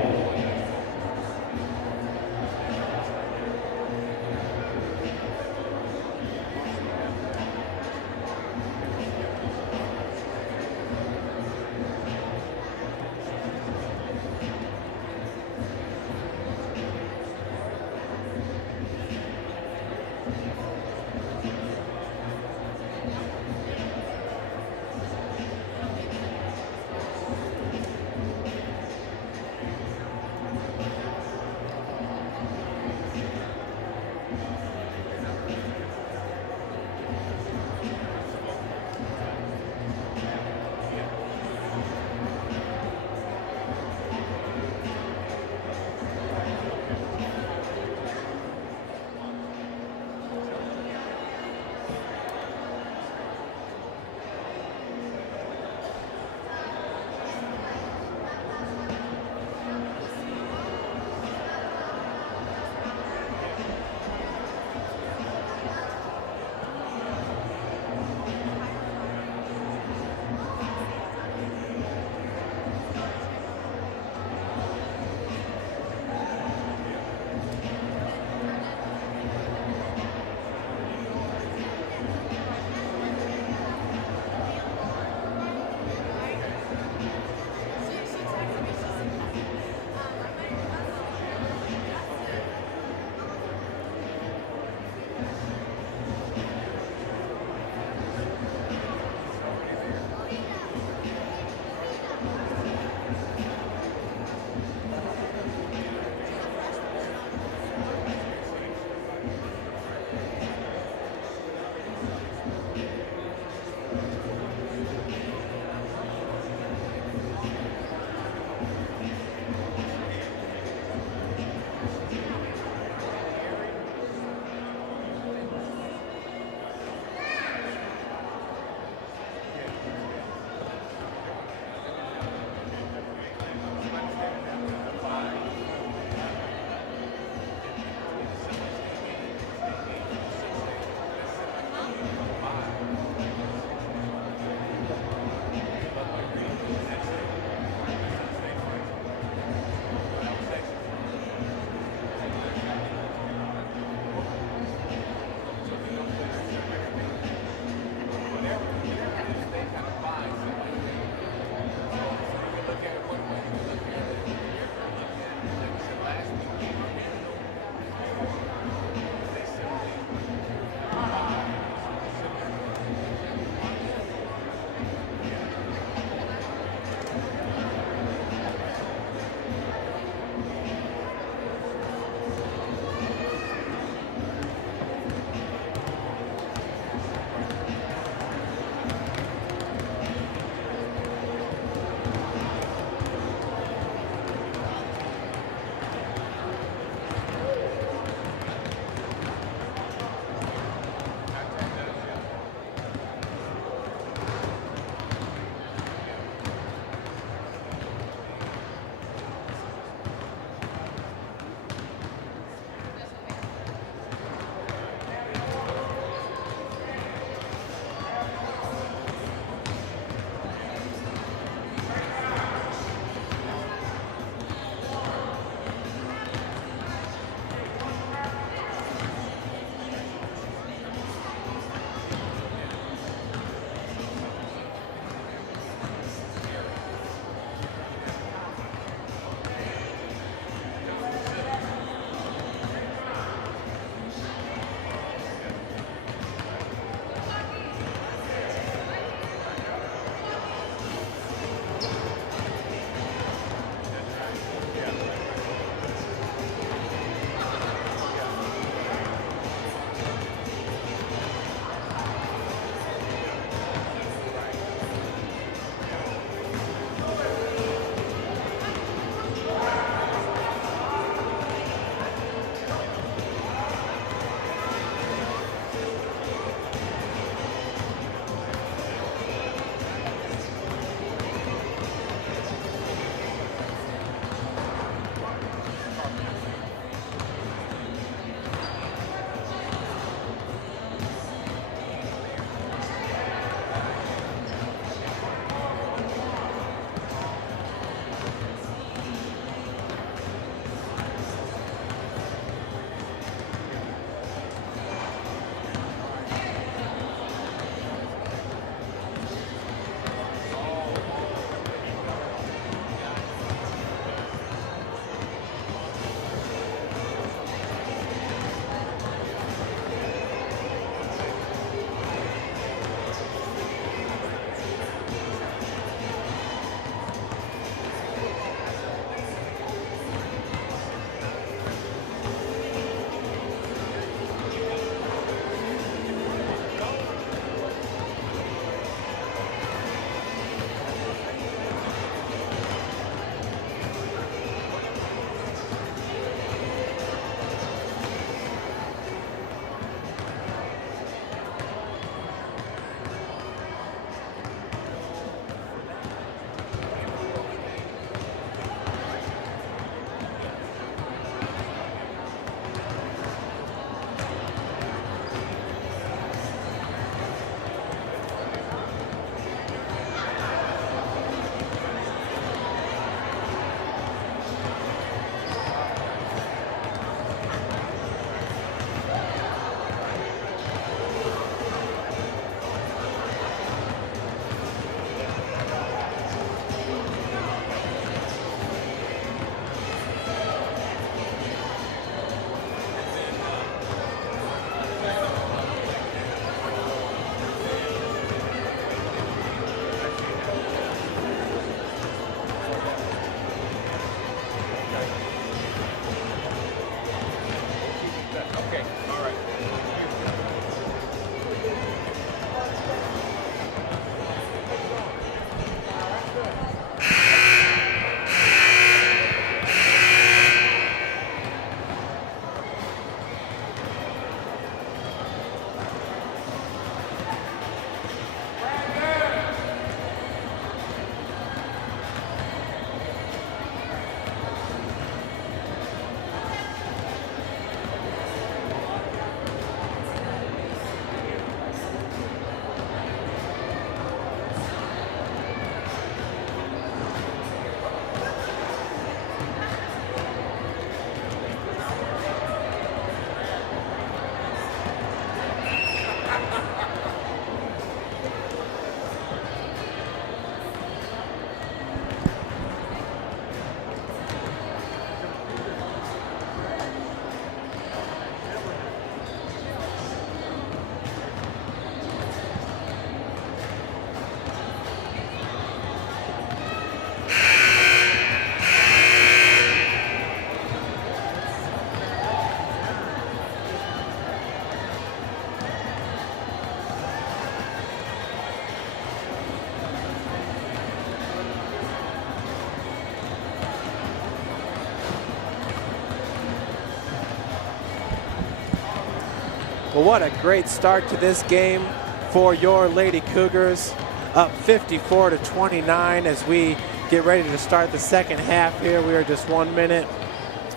Well, what a great start to this game for your Lady Cougars, up 54-29 as we get ready to start the second half here. We are just 1 minute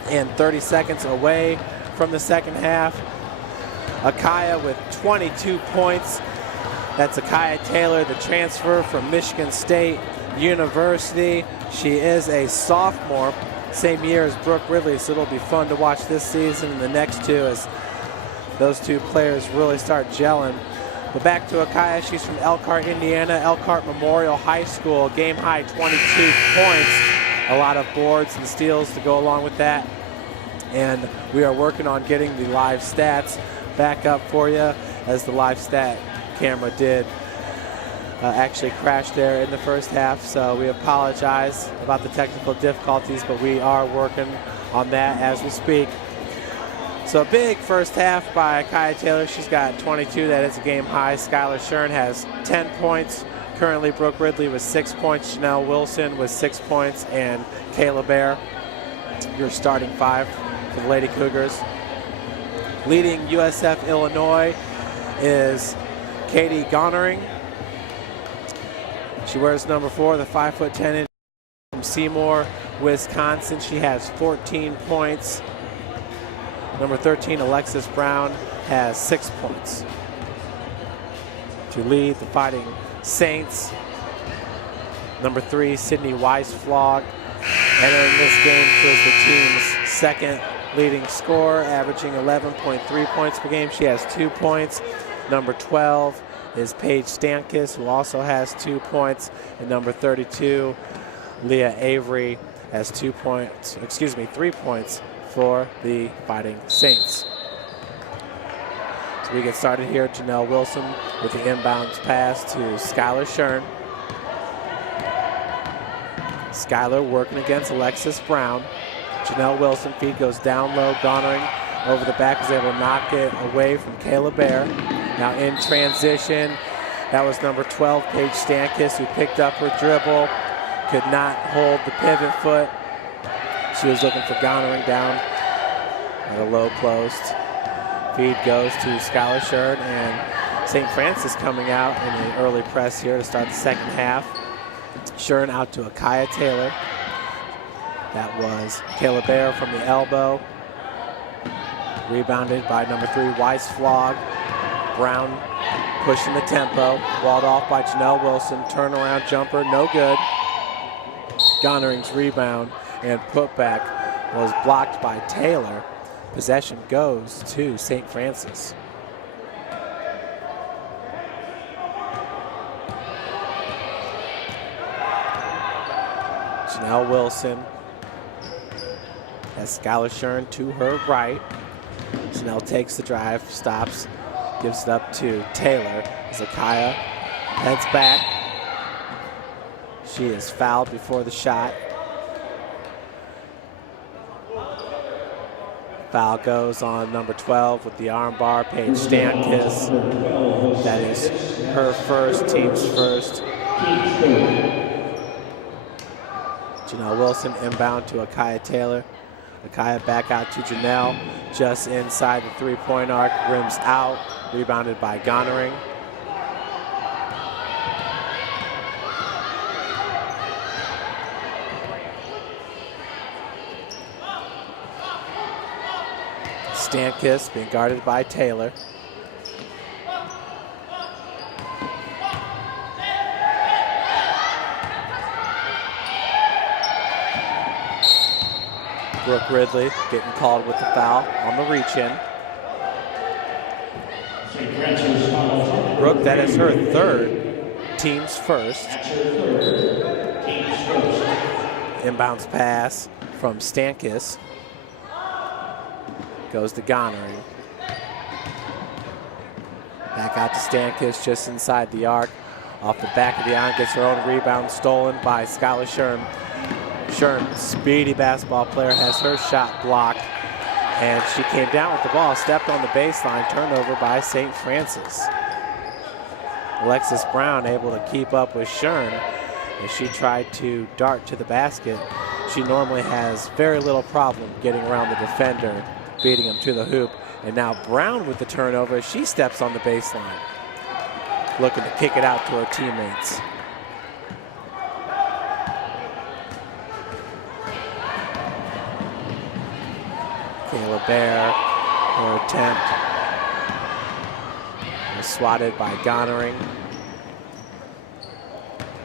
and 30 seconds away from the second half. Akaya with 22 points. That's Akaya Taylor, the transfer from Michigan State University. She is a sophomore, same year as Brooke Ridley, so it'll be fun to watch this season and the next two as those two players really start gelling. But back to Akaya, she's from Elkhart, Indiana, Elkhart Memorial High School, game high 22 points. A lot of boards and steals to go along with that. And we are working on getting the live stats back up for you, as the live stat camera did actually crash there in the first half. So we apologize about the technical difficulties, but we are working on that as we speak. So a big first half by Akaya Taylor. She's got 22. That is a game high. Skylar Shern has 10 points. Currently, Brooke Ridley with 6 points. Janelle Wilson with 6 points. And Kayla Bear, your starting five for the Lady Cougars. Leading USF Illinois is Katie Gonering. She wears number 4, the 5'10" from Seymour, Wisconsin. She has 14 points. Number 13, Alexis Brown, has 6 points. To lead the Fighting Saints, number 3, Sydney Weisflog. Entering this game, she was the team's second leading scorer, averaging 11.3 points per game. She has 2 points. Number 12 is Paige Stankis, who also has 2 points. And number 32, Leah Avery, has 3 points for the Fighting Saints. So we get started here. Janelle Wilson with the inbounds pass to Skylar Shern. Skylar working against Alexis Brown. Janelle Wilson, feed goes down low. Gonering over the back is able to knock it away from Kayla Bear. Now in transition, that was number 12, Paige Stankis, who picked up her dribble. Could not hold the pivot foot. She was looking for Gonering down at a low post. Feed goes to Skylar Shern, and St. Francis coming out in the early press here to start the second half. Shern out to Akaya Taylor. That was Kayla Bear from the elbow. Rebounded by number 3, Weisflog. Brown pushing the tempo. Walled off by Janelle Wilson. Turnaround jumper, no good. Gonering's rebound and putback was blocked by Taylor. Possession goes to St. Francis. Janelle Wilson has Skylar Shern to her right. Janelle takes the drive, stops, gives it up to Taylor. Zakaya heads back. She is fouled before the shot. Foul goes on number 12 with the arm bar, Paige Stankis. That is her first, team's first. Janelle Wilson inbound to Akaya Taylor. Akaya back out to Janelle, just inside the three-point arc, rims out, rebounded by Gonering. Stankis being guarded by Taylor. Brooke Ridley getting called with the foul on the reach-in. Brooke, that is her third, team's first. Inbounds pass from Stankis. Goes to Gonering. Back out to Stankis just inside the arc. Off the back of the iron, gets her own rebound stolen by Skylar Shern. Shern, speedy basketball player, has her shot blocked. And she came down with the ball, stepped on the baseline, turnover by St. Francis. Alexis Brown able to keep up with Shern as she tried to dart to the basket. She normally has very little problem getting around the defender, beating him to the hoop. And now Brown with the turnover. She steps on the baseline, looking to kick it out to her teammates. Kayla Bear, her attempt was swatted by Gonering.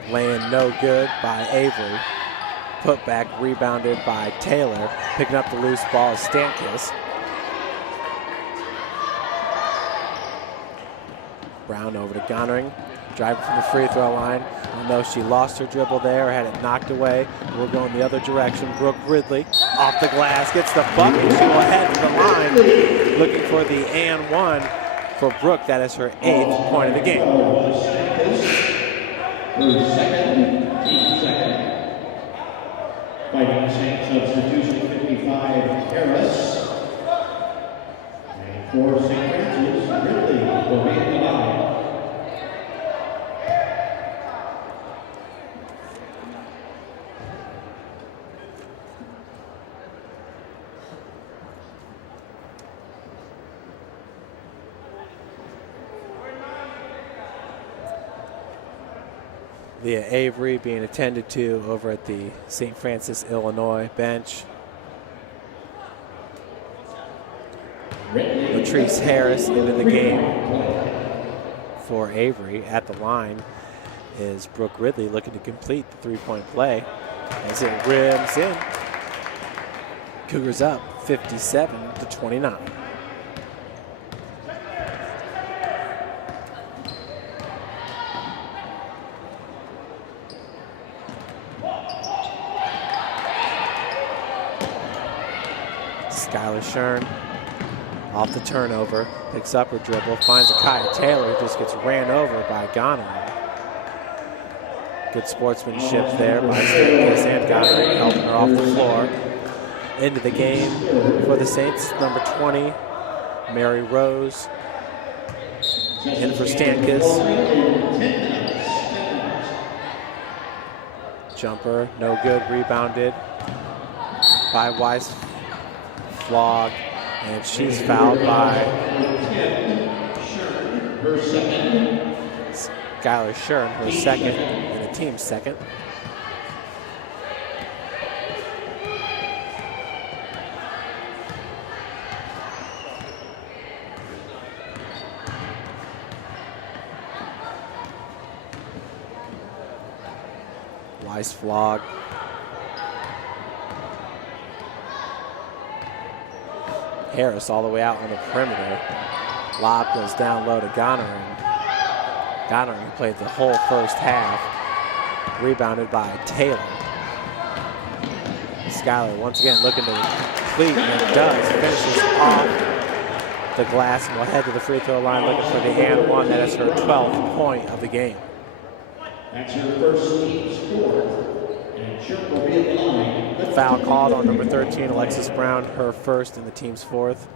Laying no good by Avery. Put back rebounded by Taylor. Picking up the loose ball is Stankus. Brown over to Gonering. Driving from the free throw line. I know she lost her dribble there, had it knocked away. We're going the other direction. Brooke Ridley off the glass, gets the bucket. She will head to the line, looking for the and one for Brooke. That is her 8th point of the game. Fighting Saints substitution 55, Harris. And for St. Francis, Ridley will be in the line. Leah Avery being attended to over at the St. Francis, Illinois bench. Latrice Harris into the game for Avery. At the line is Brooke Ridley looking to complete the three-point play as it rims in. Cougars up 57-29. Skylar Shern off the turnover, picks up her dribble, finds Akaya Taylor, who just gets ran over by Gonering. Good sportsmanship there by Stankus and Gonering, helping her off the floor. Into the game for the Saints, number 20, Mary Rose. In for Stankus. Jumper, no good, rebounded by Weiss. Flog, and she's fouled by Skylar Shern, her second, and the team's second. Weiss Flog. Harris all the way out on the perimeter. Lob goes down low to Gonering. Gonering played the whole first half. Rebounded by Taylor. Skylar once again looking to complete, and does. Finishes off the glass and will head to the free throw line looking for the and one. That is her 12th point of the game. That's her first team's fourth. And Shirk will be at the line. Foul called on number 13, Alexis Brown, her first and the team's 4th.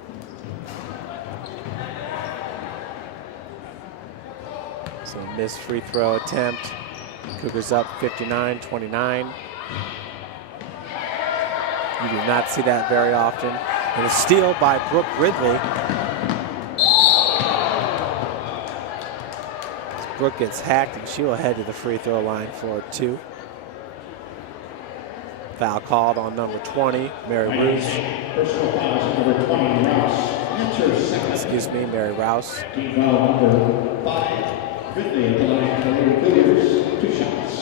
So missed free throw attempt. Cougars up 59-29. You do not see that very often. And a steal by Brooke Ridley. Brooke gets hacked and she will head to the free throw line for 2. Foul called on number 20, Mary Rouse. Personal fouls number 20, Rouse. That's her second. Excuse me, Mary Rouse. Team foul number 5, Ridley at the line for the Cougars. 2 shots.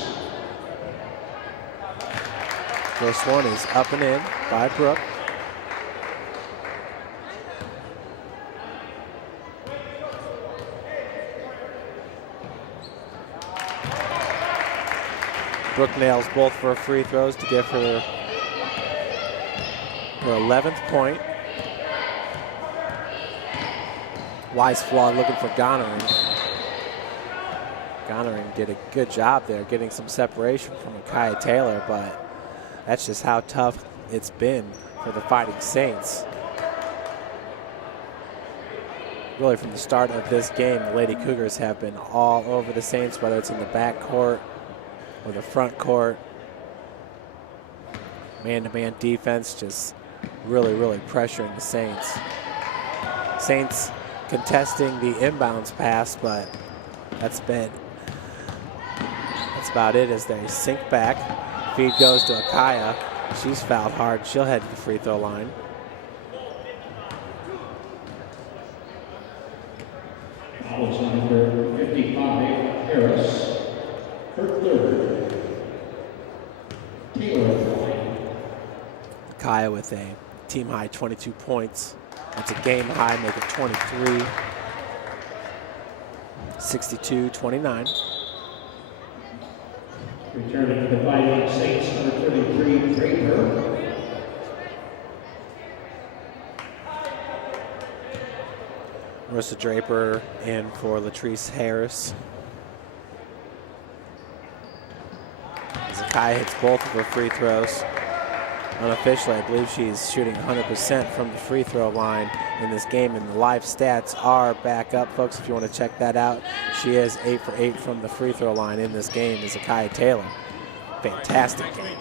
First one is up and in by Brooke. Brooke nails both of her free throws to give her 11th point. Weiss Flog looking for Gonering. Gonering did a good job there getting some separation from Akaya Taylor, but that's just how tough it's been for the Fighting Saints. Really from the start of this game, the Lady Cougars have been all over the Saints, whether it's in the back court or the front court. Man-to-man defense, just really pressuring the Saints. Saints contesting the inbounds pass, but that's about it as they sink back. Feed goes to Akaya. She's fouled hard. She'll head to the free throw line. Fouls on number 55, Harris. Her third. Taylor. Akaya with a team high 22 points. That's a game high, make it 23. 62-29. Returning to the Fighting Saints, number 33, Draper. Marissa Draper in for Latrice Harris. Zakai hits both of her free throws. Unofficially, I believe she's shooting 100% from the free throw line in this game, and the live stats are back up, folks, if you want to check that out. She is 8 for 8 from the free throw line in this game is Zakai Taylor. Fantastic game.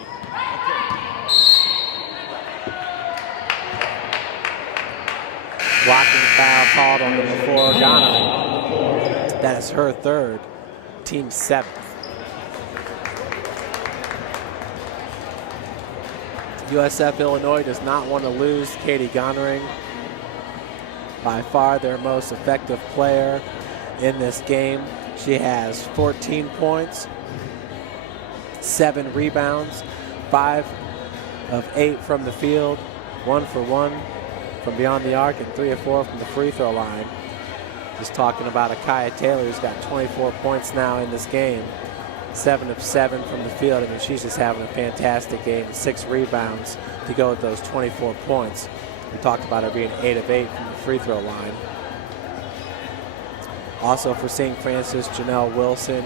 Blocking foul called on number 4, Ghana. That is her third, team 7th. USF-Illinois does not want to lose Katie Gonering. By far their most effective player in this game. She has 14 points, 7 rebounds, 5 of 8 from the field, 1 for 1 from beyond the arc, and 3 of 4 from the free throw line. Just talking about Akaya Taylor, who's got 24 points now in this game. 7 of 7 from the field. I mean, she's just having a fantastic game. 6 rebounds to go with those 24 points. We talked about her being 8 of 8 from the free throw line. Also for St. Francis, Janelle Wilson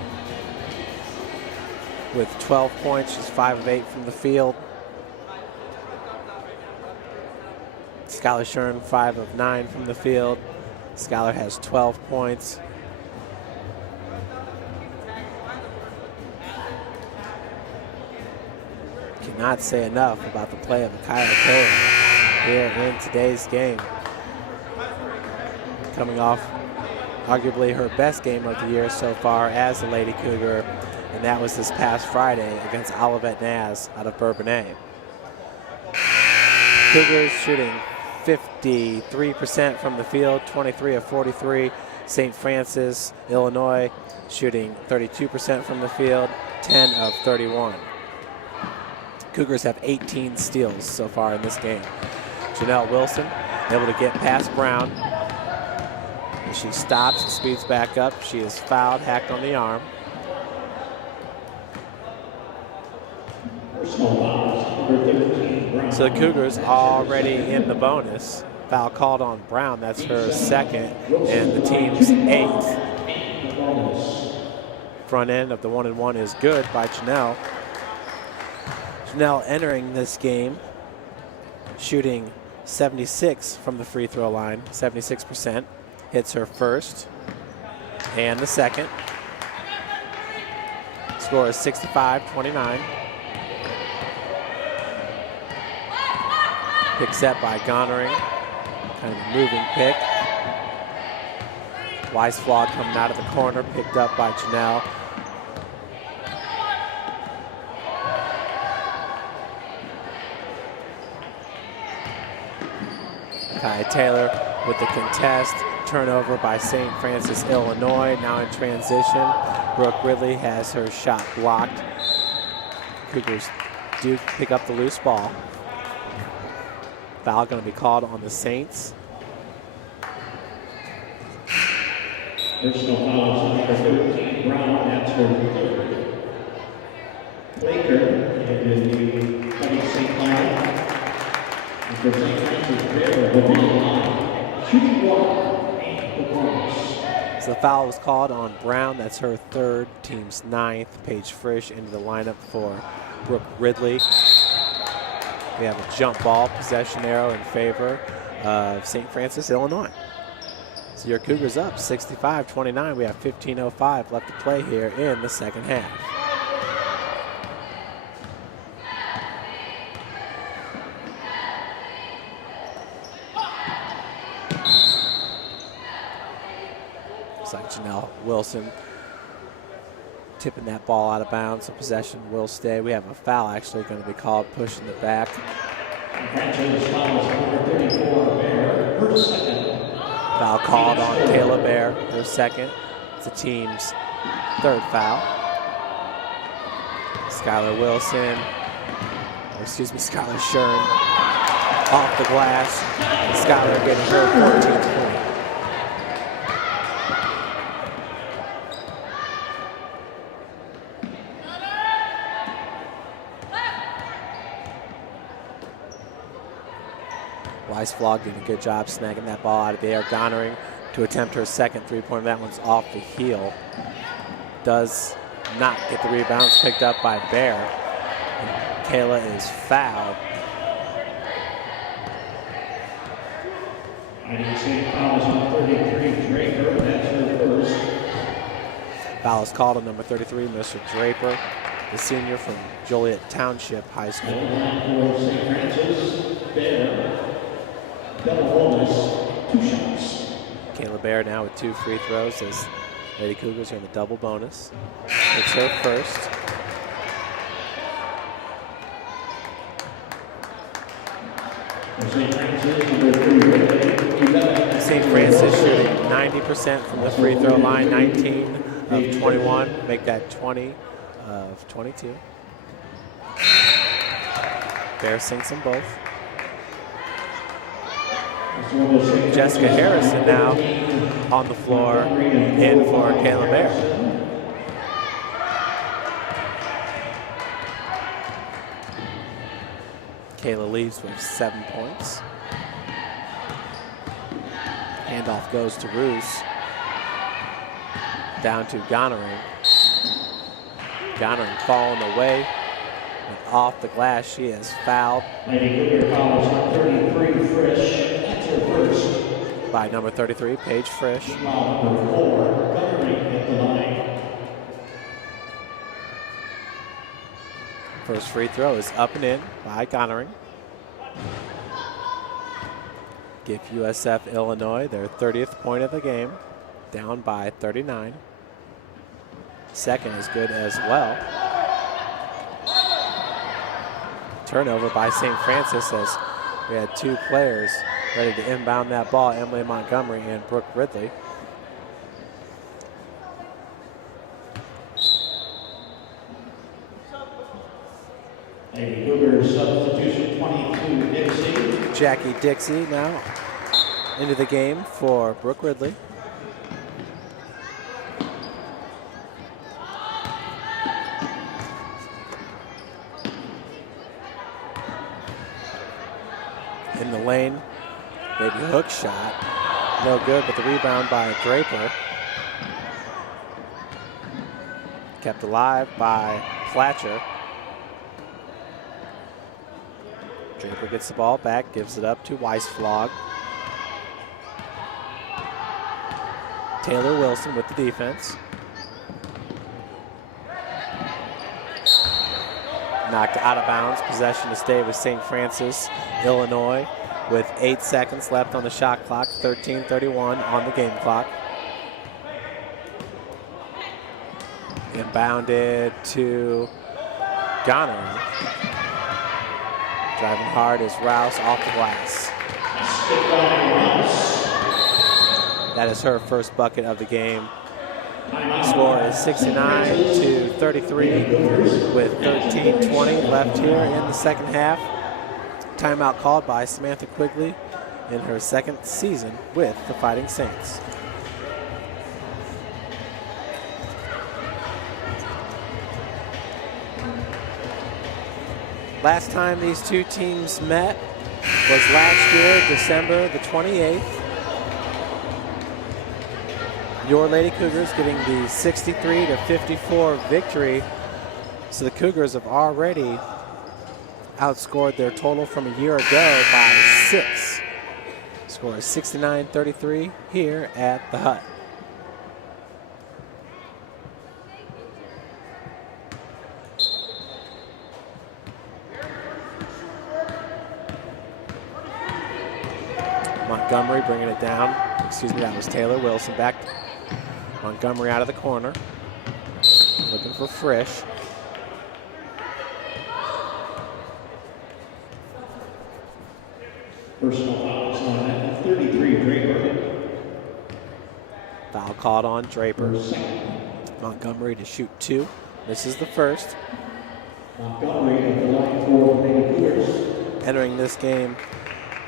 with 12 points. She's 5 of 8 from the field. Skylar Shern, 5 of 9 from the field. Skylar has 12 points. Cannot say enough about the play of Akaya Taylor here in today's game. Coming off arguably her best game of the year so far as a Lady Cougar, and that was this past Friday against Olivet Naz out of Bourbonnais. Cougars shooting 53% from the field, 23 of 43. St. Francis, Illinois shooting 32% from the field, 10 of 31. Cougars have 18 steals so far in this game. Janelle Wilson able to get past Brown. And she stops and speeds back up. She is fouled, hacked on the arm. So the Cougars already in the bonus. Foul called on Brown. That's her second and the team's 8th. Front end of the 1-and-1 is good by Janelle. Janelle entering this game shooting 76 from the free throw line, 76%. Hits her first and the second. Score is 65-29. Pick set by Gonering. Kind of a moving pick. Weisflog coming out of the corner, picked up by Janelle. Kai Taylor with the contest. Turnover by St. Francis, Illinois. Now in transition. Brooke Ridley has her shot blocked. Cougars do pick up the loose ball. Foul going to be called on the Saints. Personal fouls on number 13, Brown. That's her third. Baker is the Fighting St. Cloud. And for St. Francis, River will be the line. Shooting one and performance. So the foul was called on Brown. That's her third, team's 9th. Paige Frisch into the lineup for Brooke Ridley. We have a jump ball possession arrow in favor of St. Francis, Illinois. So your Cougars up 65-29. We have 15:05 left to play here in the second half. Looks like Janelle Wilson tipping that ball out of bounds. The possession will stay. We have a foul actually going to be called, pushing it back. Foul called on Kayla Bear, her second. It's the team's third foul. Skylar Shern off the glass. Skylar getting her 14th point. Weisflog did a good job snagging that ball out of the air. Gonering to attempt her second three-pointer. That one's off the heel. Does not get the rebounds picked up by Bear. And Kayla is fouled. Foul is called on number 33, Mr. Draper, the senior from Joliet Township High School. Kayla Bear now with 2 free throws as Lady Cougars are in the double bonus. It's her first. St. Francis shooting 90% from the free throw line, 19 of 21, make that 20 of 22. Bear sinks them both. Jessica Harrison now on the floor in for Kayla Bear. Kayla leaves with 7 points. Handoff goes to Roos. Down to Gonering. Gonering falling away. And off the glass, she is fouled. By number 33, Paige Frisch. First free throw is up and in by Gonering. Give USF Illinois their 30th point of the game, down by 39. Second is good as well. Turnover by St. Francis as we had 2 players ready to inbound that ball, Emily Montgomery and Brooke Ridley. Substitution 22, Dixie. Jackie Dixie now into the game for Brooke Ridley. In the lane, big hook shot, no good, but the rebound by Draper. Kept alive by Platcher. Draper gets the ball back, gives it up to Weisflog. Taylor Wilson with the defense. Knocked out of bounds. Possession to stay with St. Francis, Illinois, with 8 seconds left on the shot clock. 13:31 on the game clock. Inbounded to Gonner. Driving hard is Rouse off the glass. That is her first bucket of the game. Score is 69-33 with 13:20 left here in the second half. Timeout called by Samantha Quigley in her second season with the Fighting Saints. Last time these two teams met was last year, December the 28th. Your Lady Cougars getting the 63-54 victory. So the Cougars have already outscored their total from a year ago by 6. Score is 69-33 here at the Hut. Montgomery bringing it down. Excuse me, that was Taylor Wilson. Back Montgomery out of the corner. Looking for Frisch. Personal foul is on that 33 Draper. Foul called on Draper. Montgomery to shoot 2. Misses the first. Montgomery at the line for the Lady Cougars. Entering this game,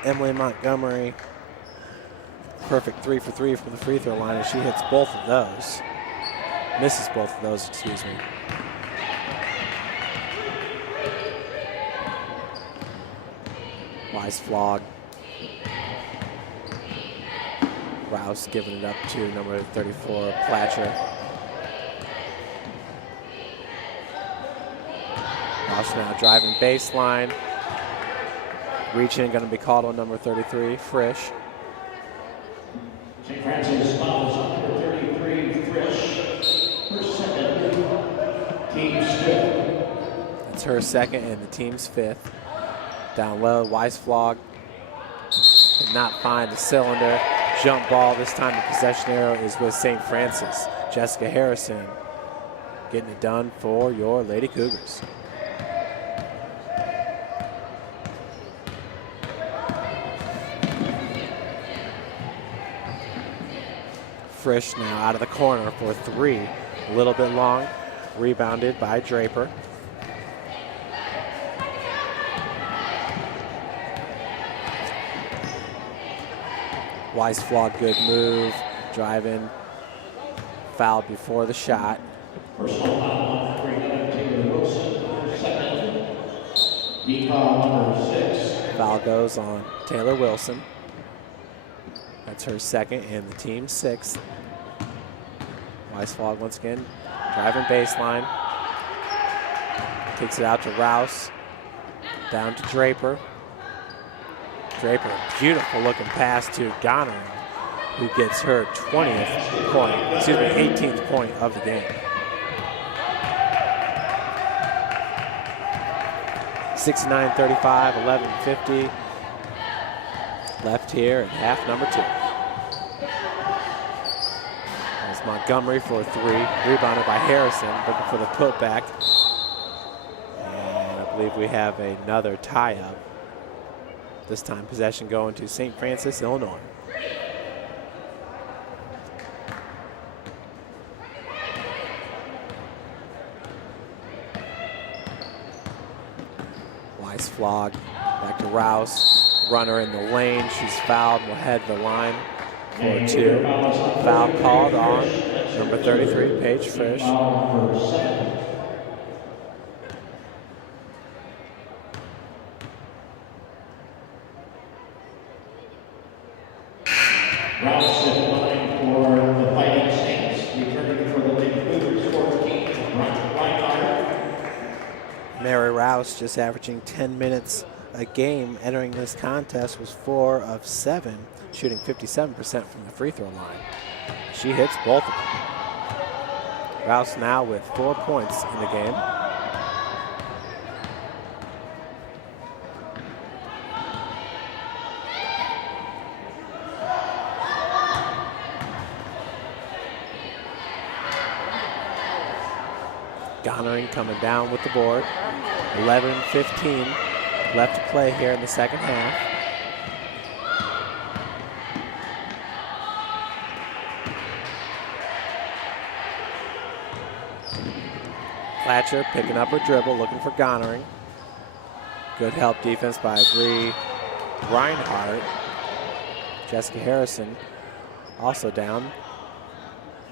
Emily Montgomery, perfect 3 for 3 from the free throw line, and she hits both of those. Misses both of those, excuse me. Wise flog. Rouse giving it up to number 34, Platcher. Rouse now driving baseline. Reaching, going to be called on number 33, Frisch. St. Francis fouls on number 33, Frisch. Her second, team's fifth. It's her second and the team's 5th. Down low, Weisflog did not find the cylinder. Jump ball, this time the possession arrow is with St. Francis. Jessica Harrison getting it done for your Lady Cougars. Frisch now out of the corner for 3. A little bit long, rebounded by Draper. Weisflog, good move, driving, fouled before the shot. Personal foul on Taylor Wilson, second. Decal number 6. Foul goes on Taylor Wilson. That's her second and the team's 6th. Weisflog once again, driving baseline. Takes it out to Rouse. Down to Draper. Draper, beautiful looking pass to Goner, who gets her 20th point, 18th point of the game. 69-35, 11:50 left here at half number 2. That's Montgomery for 3, rebounded by Harrison, looking for the putback. And I believe we have another tie-up. This time possession going to St. Francis, Illinois. Weisflog back to Rouse. Runner in the lane. She's fouled. Will head the line for 2. Foul called on number 33, Paige Frisch. Rouse at the line for the Fighting Saints, returning for the Lady Cougars, 14, Reinhardt. Mary Rouse, just averaging 10 minutes a game entering this contest, was 4 of 7, shooting 57% from the free throw line. She hits both of them. Rouse now with 4 points in the game. Gonering coming down with the board. 11:15 left to play here in the second half. Platcher picking up her dribble, looking for Gonering. Good help defense by Bree Reinhardt. Jessica Harrison also down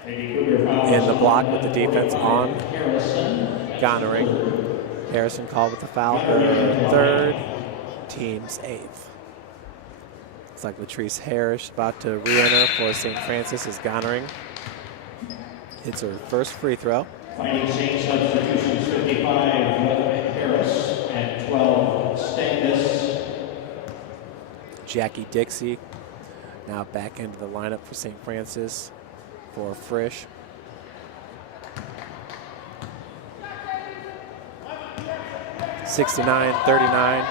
in the block with the defense on Gonering. Harrison called with the foul, her 3rd, team's 8th. Looks like Latrice Harris about to re-enter for St. Francis as Gonering hits her first free throw. Fighting Saints substitutions, 55 Harris and 12 Stangus. Jackie Dixie now back into the lineup for St. Francis for Frisch. (69-39).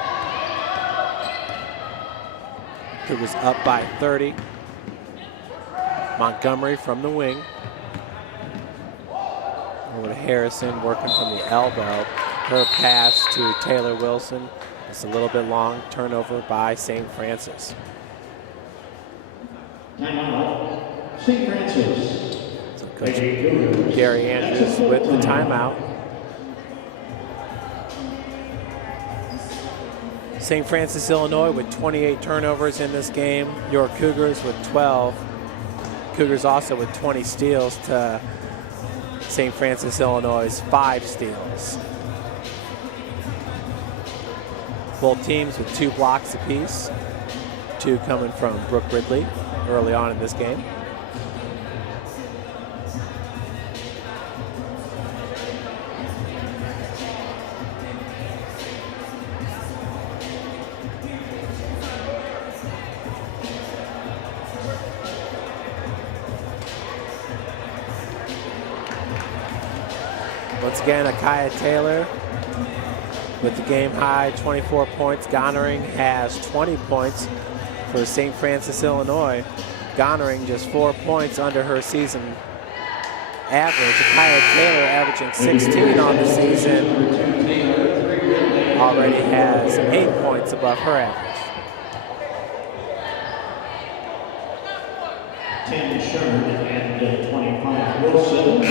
Cougars up by 30. Montgomery from the wing. Harrison working from the elbow. Her pass to Taylor Wilson. It's a little bit long. Turnover by St. Francis. Timeout, St. Francis. So Coach Gary Andrews with the timeout. St. Francis, Illinois with 28 turnovers in this game. Your Cougars with 12. Cougars also with 20 steals to St. Francis, Illinois' 5 steals. Both teams with 2 blocks apiece. 2 coming from Brooke Ridley early on in this game. Once again, Akaya Taylor with the game high 24 points. Gonering has 20 points for St. Francis, Illinois. Gonering just 4 points under her season average. Akaya Taylor averaging 16 on the season. Already has 8 points above her average. 10 Sherman and 25 Wilson.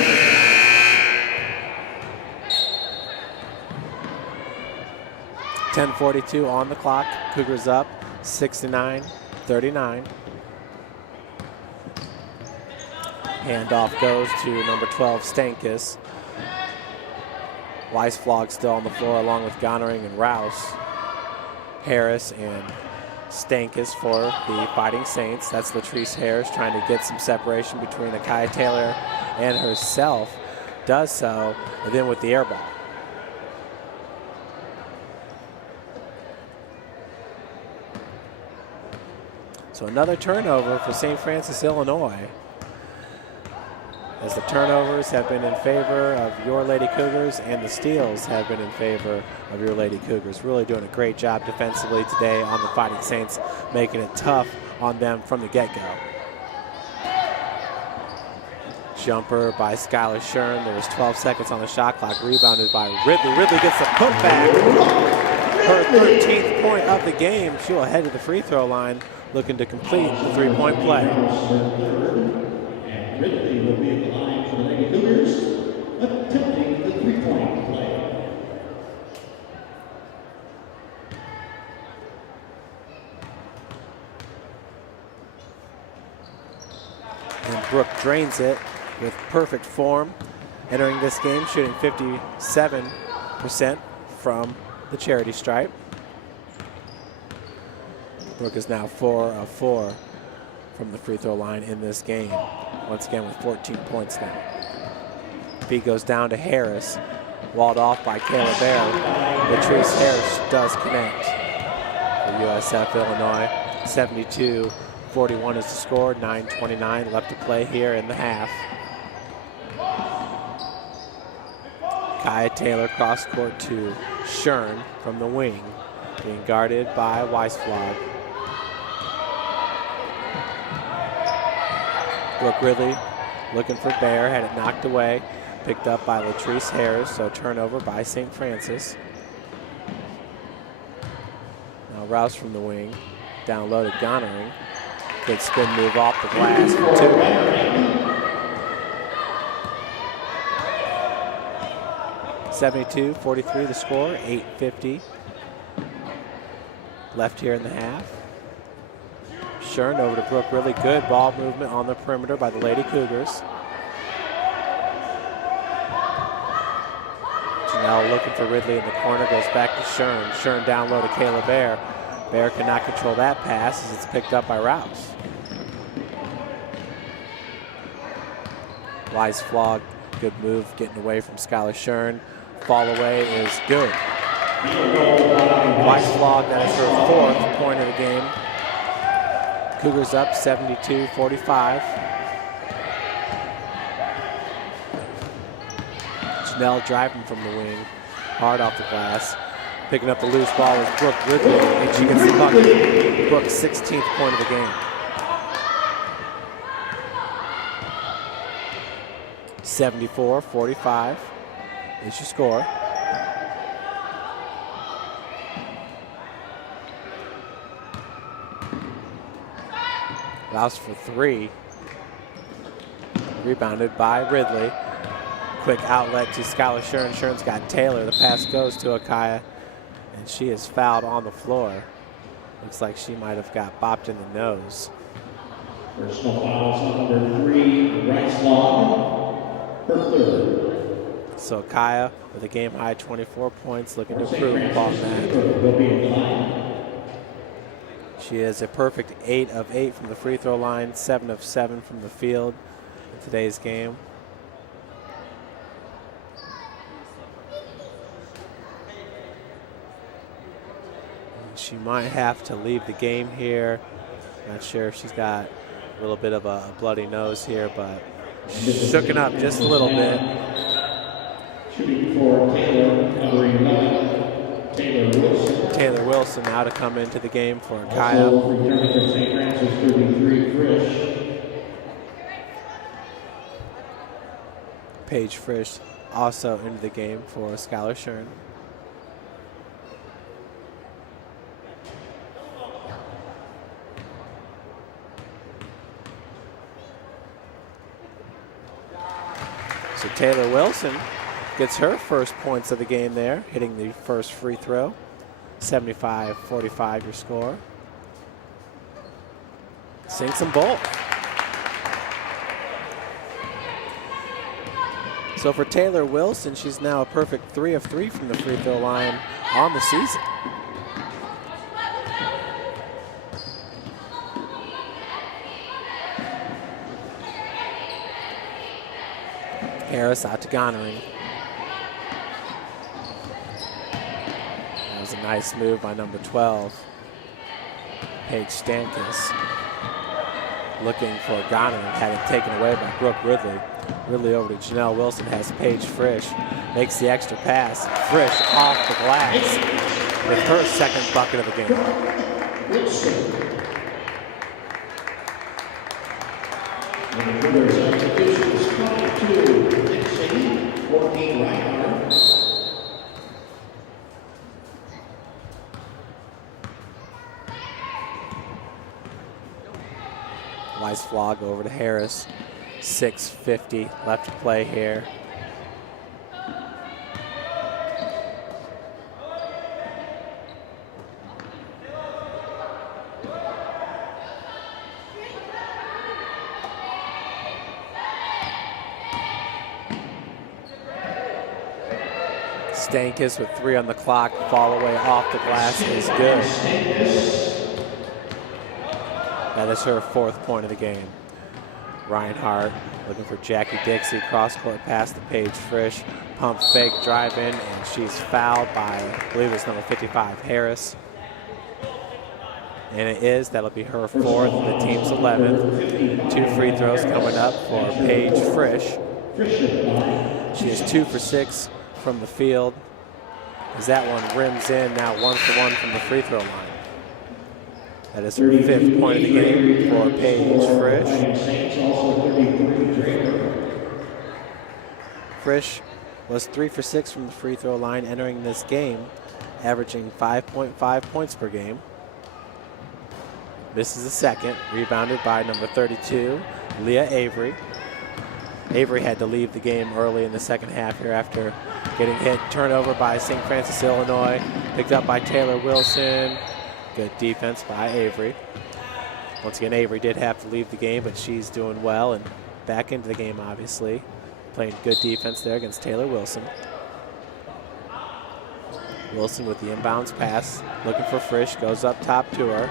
10:42 on the clock. Cougars up 69-39. Handoff goes to number 12, Stankus. Weisflog still on the floor along with Gonering and Rouse. Harris and Stankus for the Fighting Saints. That's Latrice Harris trying to get some separation between Akaya Taylor and herself. Does so, and then with the air ball. So another turnover for St. Francis, Illinois. As the turnovers have been in favor of your Lady Cougars and the steals have been in favor of your Lady Cougars. Really doing a great job defensively today on the Fighting Saints, making it tough on them from the get-go. Jumper by Skylar Shern. There was 12 seconds on the shot clock. Rebounded by Ridley. Ridley gets the putback. Her 13th point of the game. She will head to the free throw line, looking to complete the three-point play. And Ridley will be at the line for the Lady Cougars, attempting the three-point play. And Brooke drains it with perfect form. Entering this game, shooting 57% from the charity stripe. Brooke is now 4 of 4 from the free throw line in this game. Once again with 14 points now. Feed goes down to Harris. Walled off by Kayla Bear. Latrice Harris does connect for USF Illinois. 72-41 is the score. 9:29 left to play here in the half. Kaya Taylor cross court to Shern from the wing, being guarded by Weisflog. Brooke Ridley looking for Bear, had it knocked away, picked up by Latrice Harris, so turnover by St. Francis. Now Rouse from the wing, down low to Gonering. Good spin move off the glass for 2. 72-43 the score, 8:50 left here in the half. Shern over to Brooke Ridley. Good ball movement on the perimeter by the Lady Cougars. Janelle looking for Ridley in the corner, goes back to Shern. Shern down low to Kayla Bear. Bear cannot control that pass as it's picked up by Rouse. Weisflog, good move getting away from Skylar Shern. Fall away is good. Weisflog, that is her 4th point of the game. Cougars up 72-45. Janelle driving from the wing, hard off the glass. Picking up the loose ball is Brooke Ridley, and she gets the bucket. Brooke's 16th point of the game. 74-45. is your score. Allows for 3. Rebounded by Ridley. Quick outlet to Skylar Shern. Shern's got Taylor. The pass goes to Akaya, and she is fouled on the floor. Looks like she might have got bopped in the nose. Personal fouls on number 3, Bryce Long, her third. So Akaya with a game-high 24 points, looking to improve upon that. Will be in line. She is a perfect 8 of 8 from the free throw line, 7 of 7 from the field in today's game. She might have to leave the game here. Not sure if she's got a little bit of a bloody nose here, but shooken up just a little bit. Shooting for Taylor, number 11, Taylor Wilson. Taylor Wilson now to come into the game for Also Kaya. returning from St. Francis, 33, Frisch. Paige Frisch also into the game for Skylar Shern. So Taylor Wilson gets her first points of the game there, hitting the first free throw. 75-45 your score. Sinks them both. So for Taylor Wilson, she's now a perfect 3 of 3 from the free throw line on the season. Harris out to Gonereen. That was a nice move by number 12, Paige Stankus. Looking for Gonereen, had it taken away by Brooke Ridley. Ridley over to Janelle Wilson, has Paige Frisch. Makes the extra pass. Frisch off the glass with her second bucket of the game. Nice flog over to Harris. 6:50 left to play here. Stankus with 3 on the clock. Fall away off the glass is good. That is her 4th point of the game. Reinhardt looking for Jackie Dixie. Cross-court pass to Paige Frisch. Pump fake, drive in, and she's fouled by, I believe it's number 55, Harris. And it is, that'll be her 4th, the team's 11th. 2 free throws coming up for Paige Frisch. She is 2 for 6 from the field. As that one rims in, now 1 for 1 from the free throw line. That is her 5th point of the game for Paige Frisch. Frisch was 3 for 6 from the free throw line entering this game, averaging 5.5 points per game. Misses the second, rebounded by number 32, Leah Avery. Avery had to leave the game early in the second half here after getting hit. Turnover by St. Francis, Illinois. Picked up by Taylor Wilson. Good defense by Avery. Once again, Avery did have to leave the game, but she's doing well and back into the game, obviously. Playing good defense there against Taylor Wilson. Wilson with the inbounds pass, looking for Frisch, goes up top to her.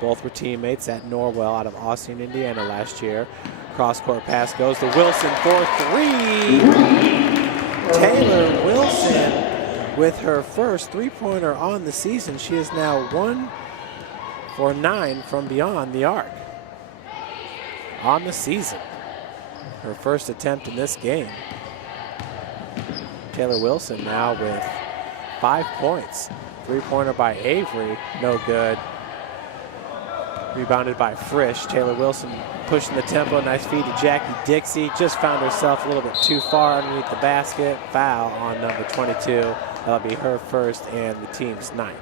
Both were teammates at Norwell out of Austin, Indiana last year. Cross-court pass goes to Wilson for 3. Taylor Wilson with her first 3-pointer on the season. She is now 1 for 9 from beyond the arc on the season. Her first attempt in this game. Taylor Wilson now with 5 points. 3-pointer by Avery, no good. Rebounded by Frisch. Taylor Wilson pushing the tempo. Nice feed to Jackie Dixie. Just found herself a little bit too far underneath the basket. Foul on number 22. That'll be her first and the team's 9th.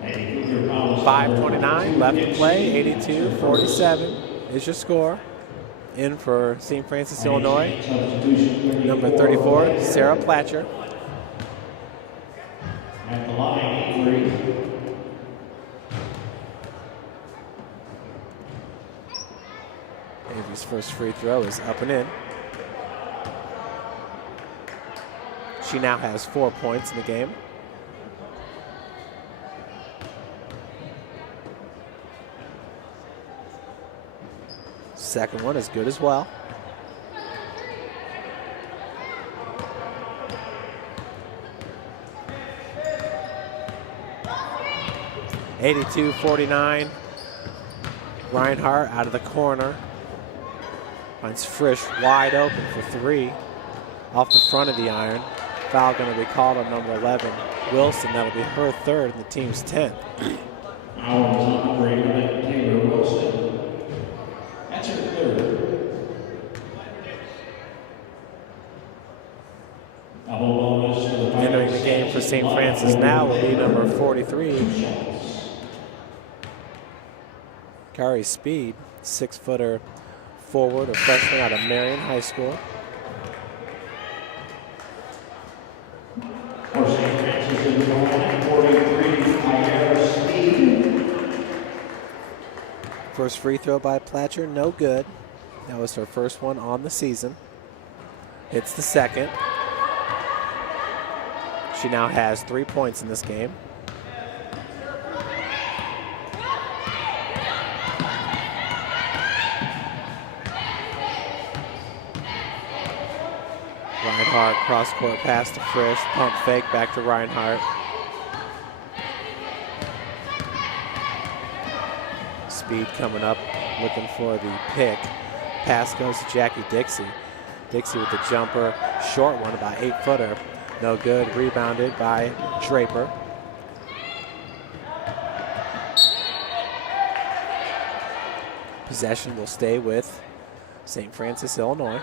5:29 left to play. 82-47 is your score. In for St. Francis, Illinois, number 34, Sarah Platcher. At the line, Avery. Avery's first free throw is up and in. She now has 4 points in the game. Second one is good as well. (82-49). Reinhardt out of the corner. Finds Frisch wide open for 3. Off the front of the iron. Foul going to be called on number 11, Wilson. That'll be her 3rd and the team's 10th. Hours on the break, Taylor Wilson. That's her 3rd. Double bonus for the Entering the game for St. Francis now will be number 43, Kari Speed, 6-footer forward, a freshman out of Marion High School. For St. Francis in the line, 43, Kari Speed. First free throw by Platcher, no good. That was her first one on the season. Hits the second. She now has 3 points in this game. Reinhardt, cross-court pass to Frisch, pump fake back to Reinhardt. Speed coming up, looking for the pick. Pass goes to Jackie Dixie. Dixie with the jumper, short one, about 8-footer. No good, rebounded by Draper. Possession will stay with St. Francis, Illinois.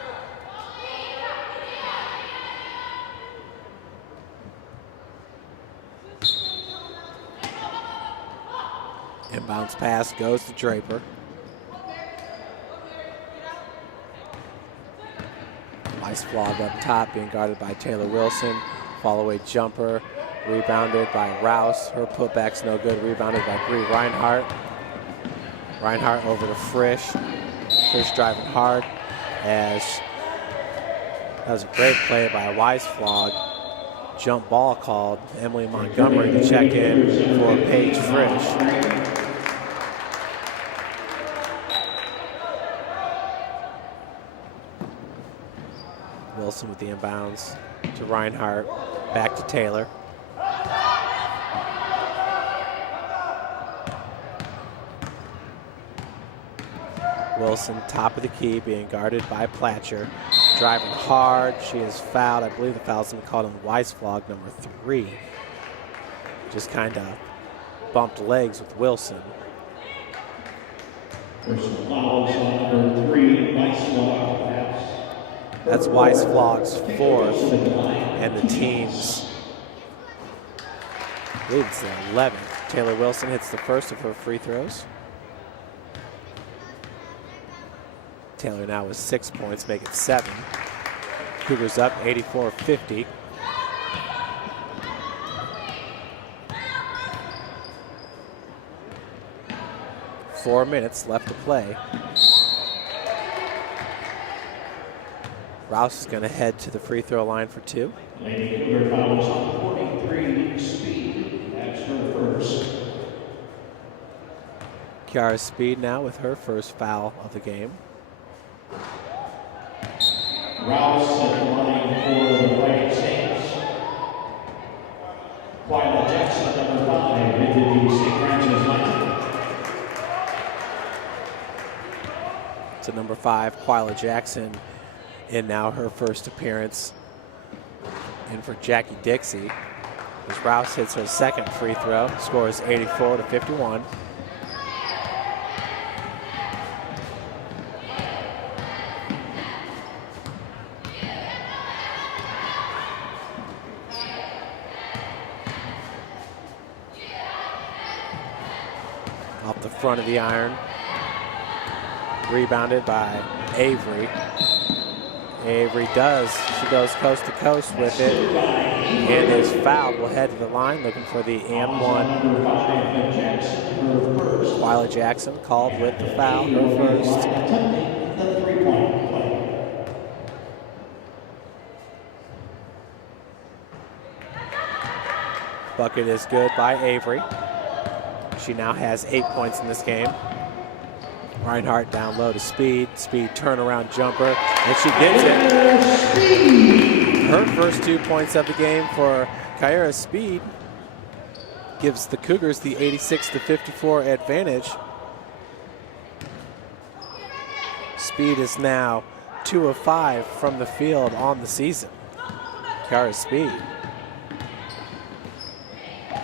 Inbounds pass goes to Draper. Nice flog up top, being guarded by Taylor Wilson. Follow-away jumper, rebounded by Rouse. Her putback's no good, rebounded by Bree Reinhardt. Reinhardt over to Frisch. Frisch driving hard as that was a great play by Weisflog. Jump ball called. Emily Montgomery to check in for Paige Frisch. Wilson with the inbounds to Reinhardt, back to Taylor. Wilson, top of the key, being guarded by Platcher. Driving hard, she is fouled. I believe the foul's been called on Weisflog, number 3. Just kind of bumped legs with Wilson. Personal fouls on number 3, Weisflog. That's Weisflog's 4th and the team's, I believe it's the 11th. Taylor Wilson hits the first of her free throws. Taylor now with 6 points, make it 7. Cougars up 84-50. Four minutes left to play. Rouse is going to head to the free throw line for 2. Lady Cougar fouls on 43, Speed. That's her first. Kiara Speed now with her first foul of the game. Rouse at the line for the Fighting Saints. Twyla Jackson, number 5, into the St. Francis line. So number 5, Twyla Jackson, in now her first appearance. In for Jackie Dixie. As Rouse hits her second free throw, scores 84-51. Off the front of the iron. Rebounded by Avery. Avery does. She goes coast to coast with it and is fouled. Will head to the line looking for the and one. Twyla Jackson called with the foul, her first. Bucket is good by Avery. She now has 8 points in this game. Reinhardt down low to Speed. Speed turnaround jumper, and she gets it. Her first 2 points of the game for Kyra Speed gives the Cougars the 86-54 advantage. Speed is now 2 of 5 from the field on the season. Kyra Speed.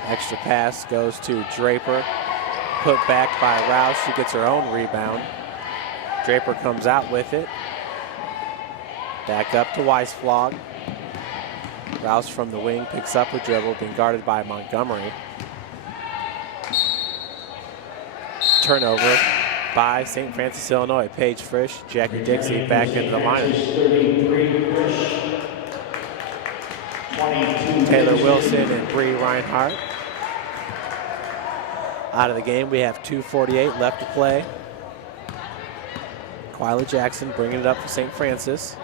Extra pass goes to Draper. Put back by Rouse. She gets her own rebound. Draper comes out with it. Back up to Weisflog. Rouse from the wing picks up her dribble, being guarded by Montgomery. Turnover by St. Francis, Illinois. Paige Frisch, Jackie Dixie back into the lineup. Taylor Wilson and Bree Reinhardt out of the game. We have 2:48 left to play. Twyla Jackson bringing it up for St. Francis.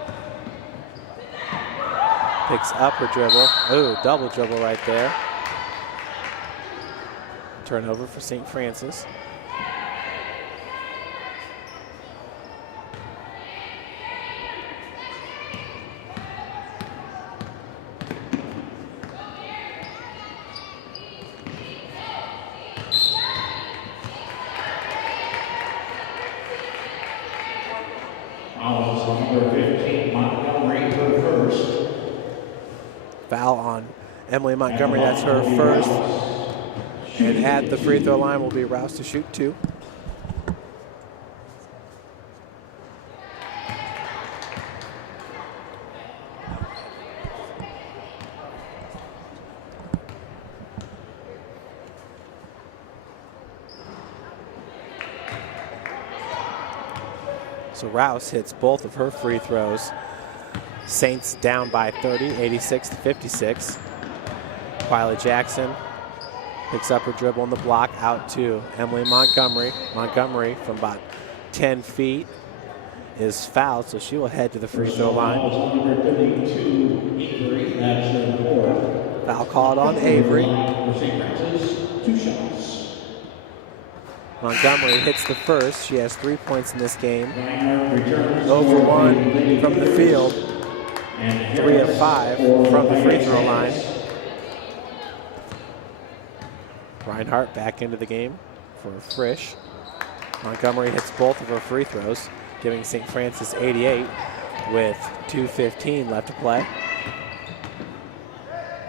Picks up her dribble. Ooh, double dribble right there. Turnover for St. Francis. Foul on Emily Montgomery, that's her first. And at the free throw line will be Rouse to shoot 2. So Rouse hits both of her free throws. Saints down by 30, 86-56. Twyla Jackson picks up her dribble on the block out to Emily Montgomery. Montgomery from about 10 feet is fouled, so she will head to the free throw line. Foul called on Avery. Montgomery hits the first. She has 3 points in this game. 0 for 1 from the field. 3 of 5 from the free throw line. Reinhardt back into the game for Frisch. Montgomery hits both of her free throws, giving St. Francis 88 with 2:15 left to play.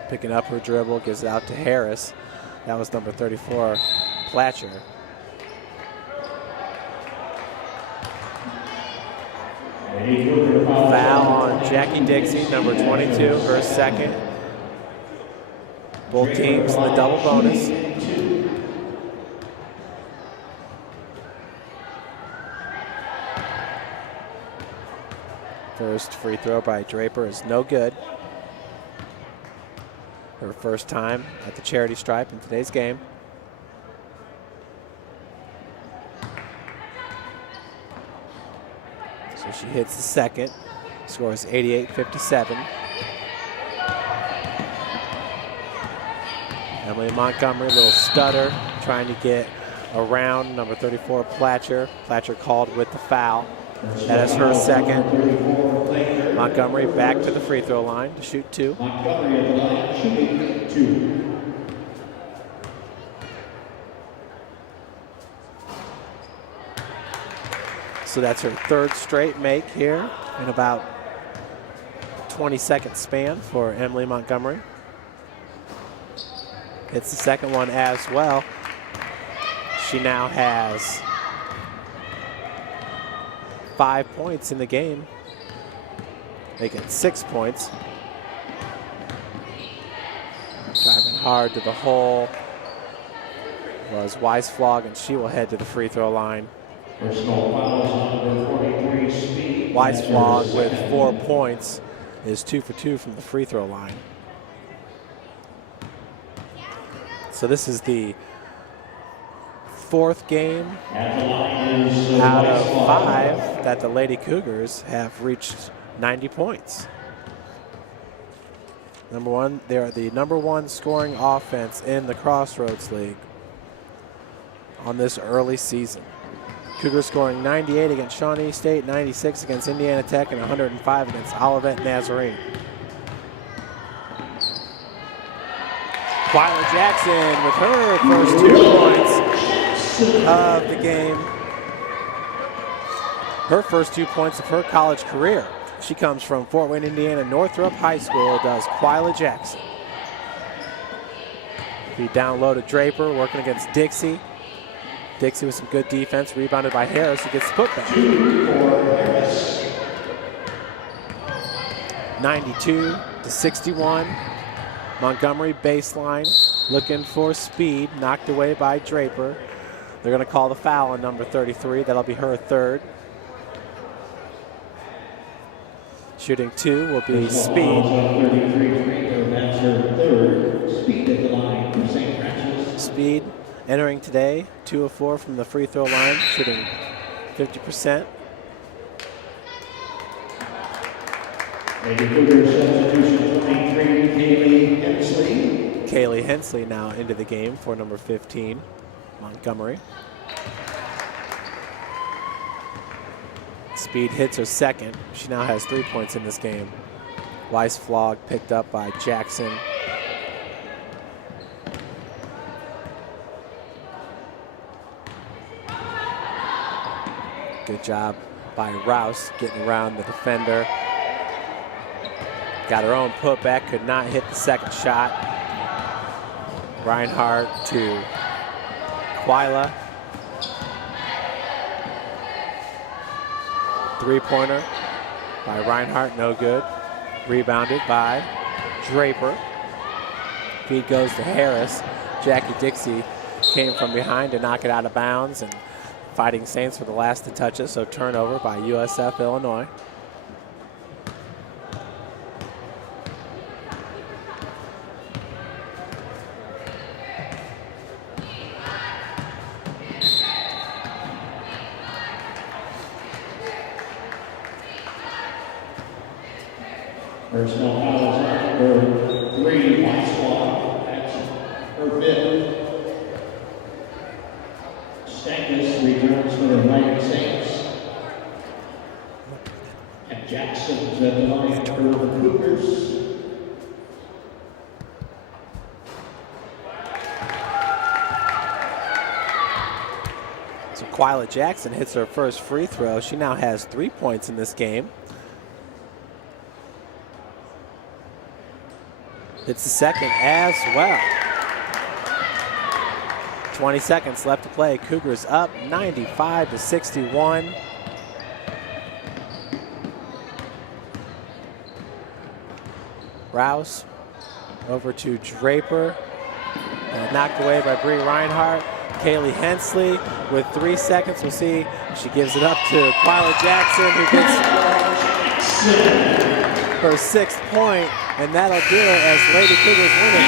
Picking up her dribble, gives it out to Harris. That was number 34, Platcher. Foul on Jackie Dixie, number 22, her second. Both teams in the double bonus. First free throw by Draper is no good. Her first time at the charity stripe in today's game. So she hits the second, scores 88-57. Emily Montgomery, little stutter, trying to get around number 34, Platcher. Platcher called with the foul. That is her second. Montgomery back to the free throw line to shoot 2. Montgomery at the line, shooting 2. So that's her third straight make here in about 20-second span for Emily Montgomery. Hits the second one as well. She now has 5 points in the game, making 6 points. Driving hard to the hole was Weisflog, and she will head to the free throw line. Personal fouls on number 43, Speed. Weisflog with 4 points is 2 for 2 from the free throw line. So this is the 4th game out of 5 that the Lady Cougars have reached 90 points. Number one, they are the #1 scoring offense in the Crossroads League on this early season. Cougars scoring 98 against Shawnee State, 96 against Indiana Tech, and 105 against Olivet Nazarene. Twyla Jackson with her first 2 points of the game. Her first 2 points of her college career. She comes from Fort Wayne, Indiana, Northrop High School, does Twyla Jackson. Be down low to Draper, working against Dixie. Dixie with some good defense, rebounded by Harris, who gets the putback. 92-61. Montgomery baseline, looking for Speed, knocked away by Draper. They're going to call the foul on number 33. That'll be her 3rd. Shooting 2 will be Speed. That's her 3rd. Speed at the line for St. Francis. Speed entering today, 2 of 4 from the free throw line, shooting 50%. Lady Cougars substitution 23, Kaylee Hensley. Kaylee Hensley now into the game for number 15, Montgomery. Speed hits her second. She now has 3 points in this game. Weisflog picked up by Jackson. Good job by Rouse getting around the defender. Got her own putback, could not hit the second shot. Reinhardt to Twyla. 3-pointer by Reinhardt, no good. Rebounded by Draper. Feed goes to Harris. Jackie Dixie came from behind to knock it out of bounds, and Fighting Saints were the last to touch it, so turnover by USF Illinois. Personal fouls number 3, Weisflog. That's her 5th. Stankus returns for the Fighting Saints. And Jackson's at the line for the Cougars. So Twyla Jackson hits her first free throw. She now has 3 points in this game. It's the second as well. 20 seconds left to play. Cougars up 95-61. Rouse over to Draper. Knocked away by Bree Reinhardt. Kaylee Hensley with 3 seconds. We'll see. She gives it up to Twyla Jackson, who gets her 6th point, and that'll do it as Lady Cougars win it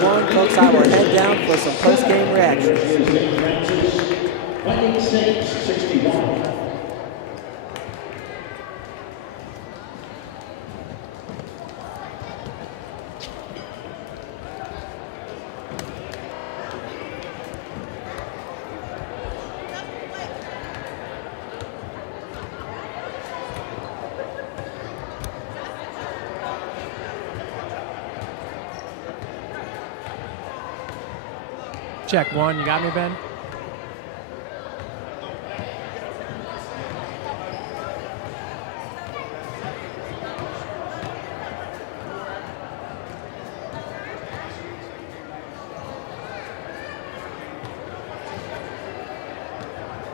97-61. Folks, I will head down for some post-game reactions. Fighting Saints 61. Check 1, you got me, Ben?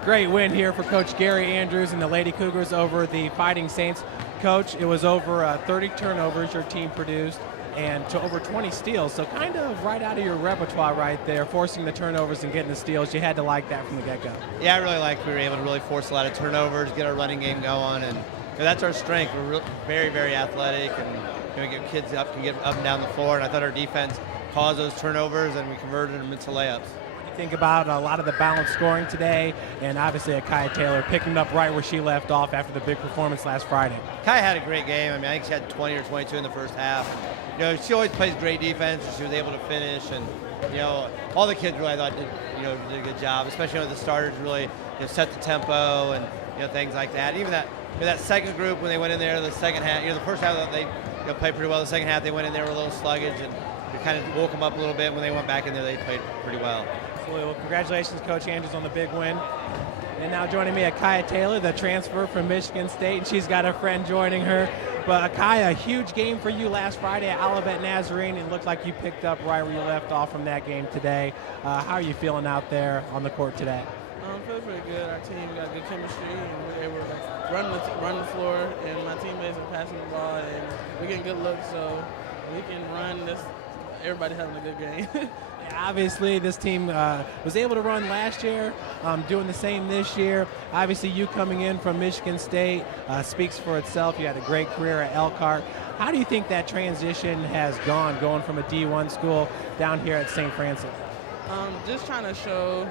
Great win here for Coach Gary Andrews and the Lady Cougars over the Fighting Saints. Coach, it was over 30 turnovers your team produced and to over 20 steals, so kind of right out of your repertoire right there, forcing the turnovers and getting the steals. You had to like that from the get-go. Yeah, I really like we were able to really force a lot of turnovers, get our running game going, and that's our strength. We're very, very athletic, and get kids up and get up and down the floor, and I thought our defense caused those turnovers, and we converted them into layups. Think about a lot of the balanced scoring today, and obviously Akaya Taylor picking up right where she left off after the big performance last Friday. Kai had a great game. I mean, I think she had 20 or 22 in the first half. She always plays great defense, and she was able to finish. And all the kids really, I thought, did a good job, especially the starters really set the tempo and things like that. Even that second group when they went in there, the second half, the first half they played pretty well. The second half they went in there were a little sluggish, and it kind of woke them up a little bit. When they went back in there, they played pretty well. Well, congratulations, Coach Andrews, on the big win. And now joining me, Akaya Taylor, the transfer from Michigan State, and she's got a friend joining her. But Akaya, a huge game for you last Friday at Olivet Nazarene. It looked like you picked up right where you left off from that game today. How are you feeling out there on the court today? I'm feeling pretty good. Our team got good chemistry, and we're able to run the floor, and my teammates are passing the ball, and we're getting good looks, so we can run this. Everybody having a good game. Obviously, this team was able to run last year, doing the same this year. Obviously, you coming in from Michigan State speaks for itself. You had a great career at Elkhart. How do you think that transition has gone, going from a D1 school down here at St. Francis? Just trying to show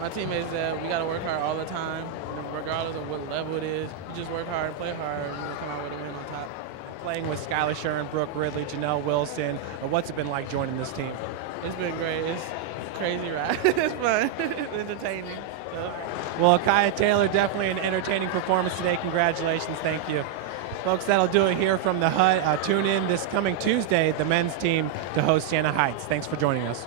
my teammates that we got to work hard all the time, regardless of what level it is. You just work hard and play hard, and you'll come out with a win on top. Playing with Skylar Sherman, Brooke Ridley, Janelle Wilson, what's it been like joining this team? It's been great. It's crazy ride. It's fun. It's entertaining. So. Well, Akaya Taylor, definitely an entertaining performance today. Congratulations. Thank you. Folks, that'll do it here from the HUD. Tune in this coming Tuesday, the men's team, to host Siena Heights. Thanks for joining us.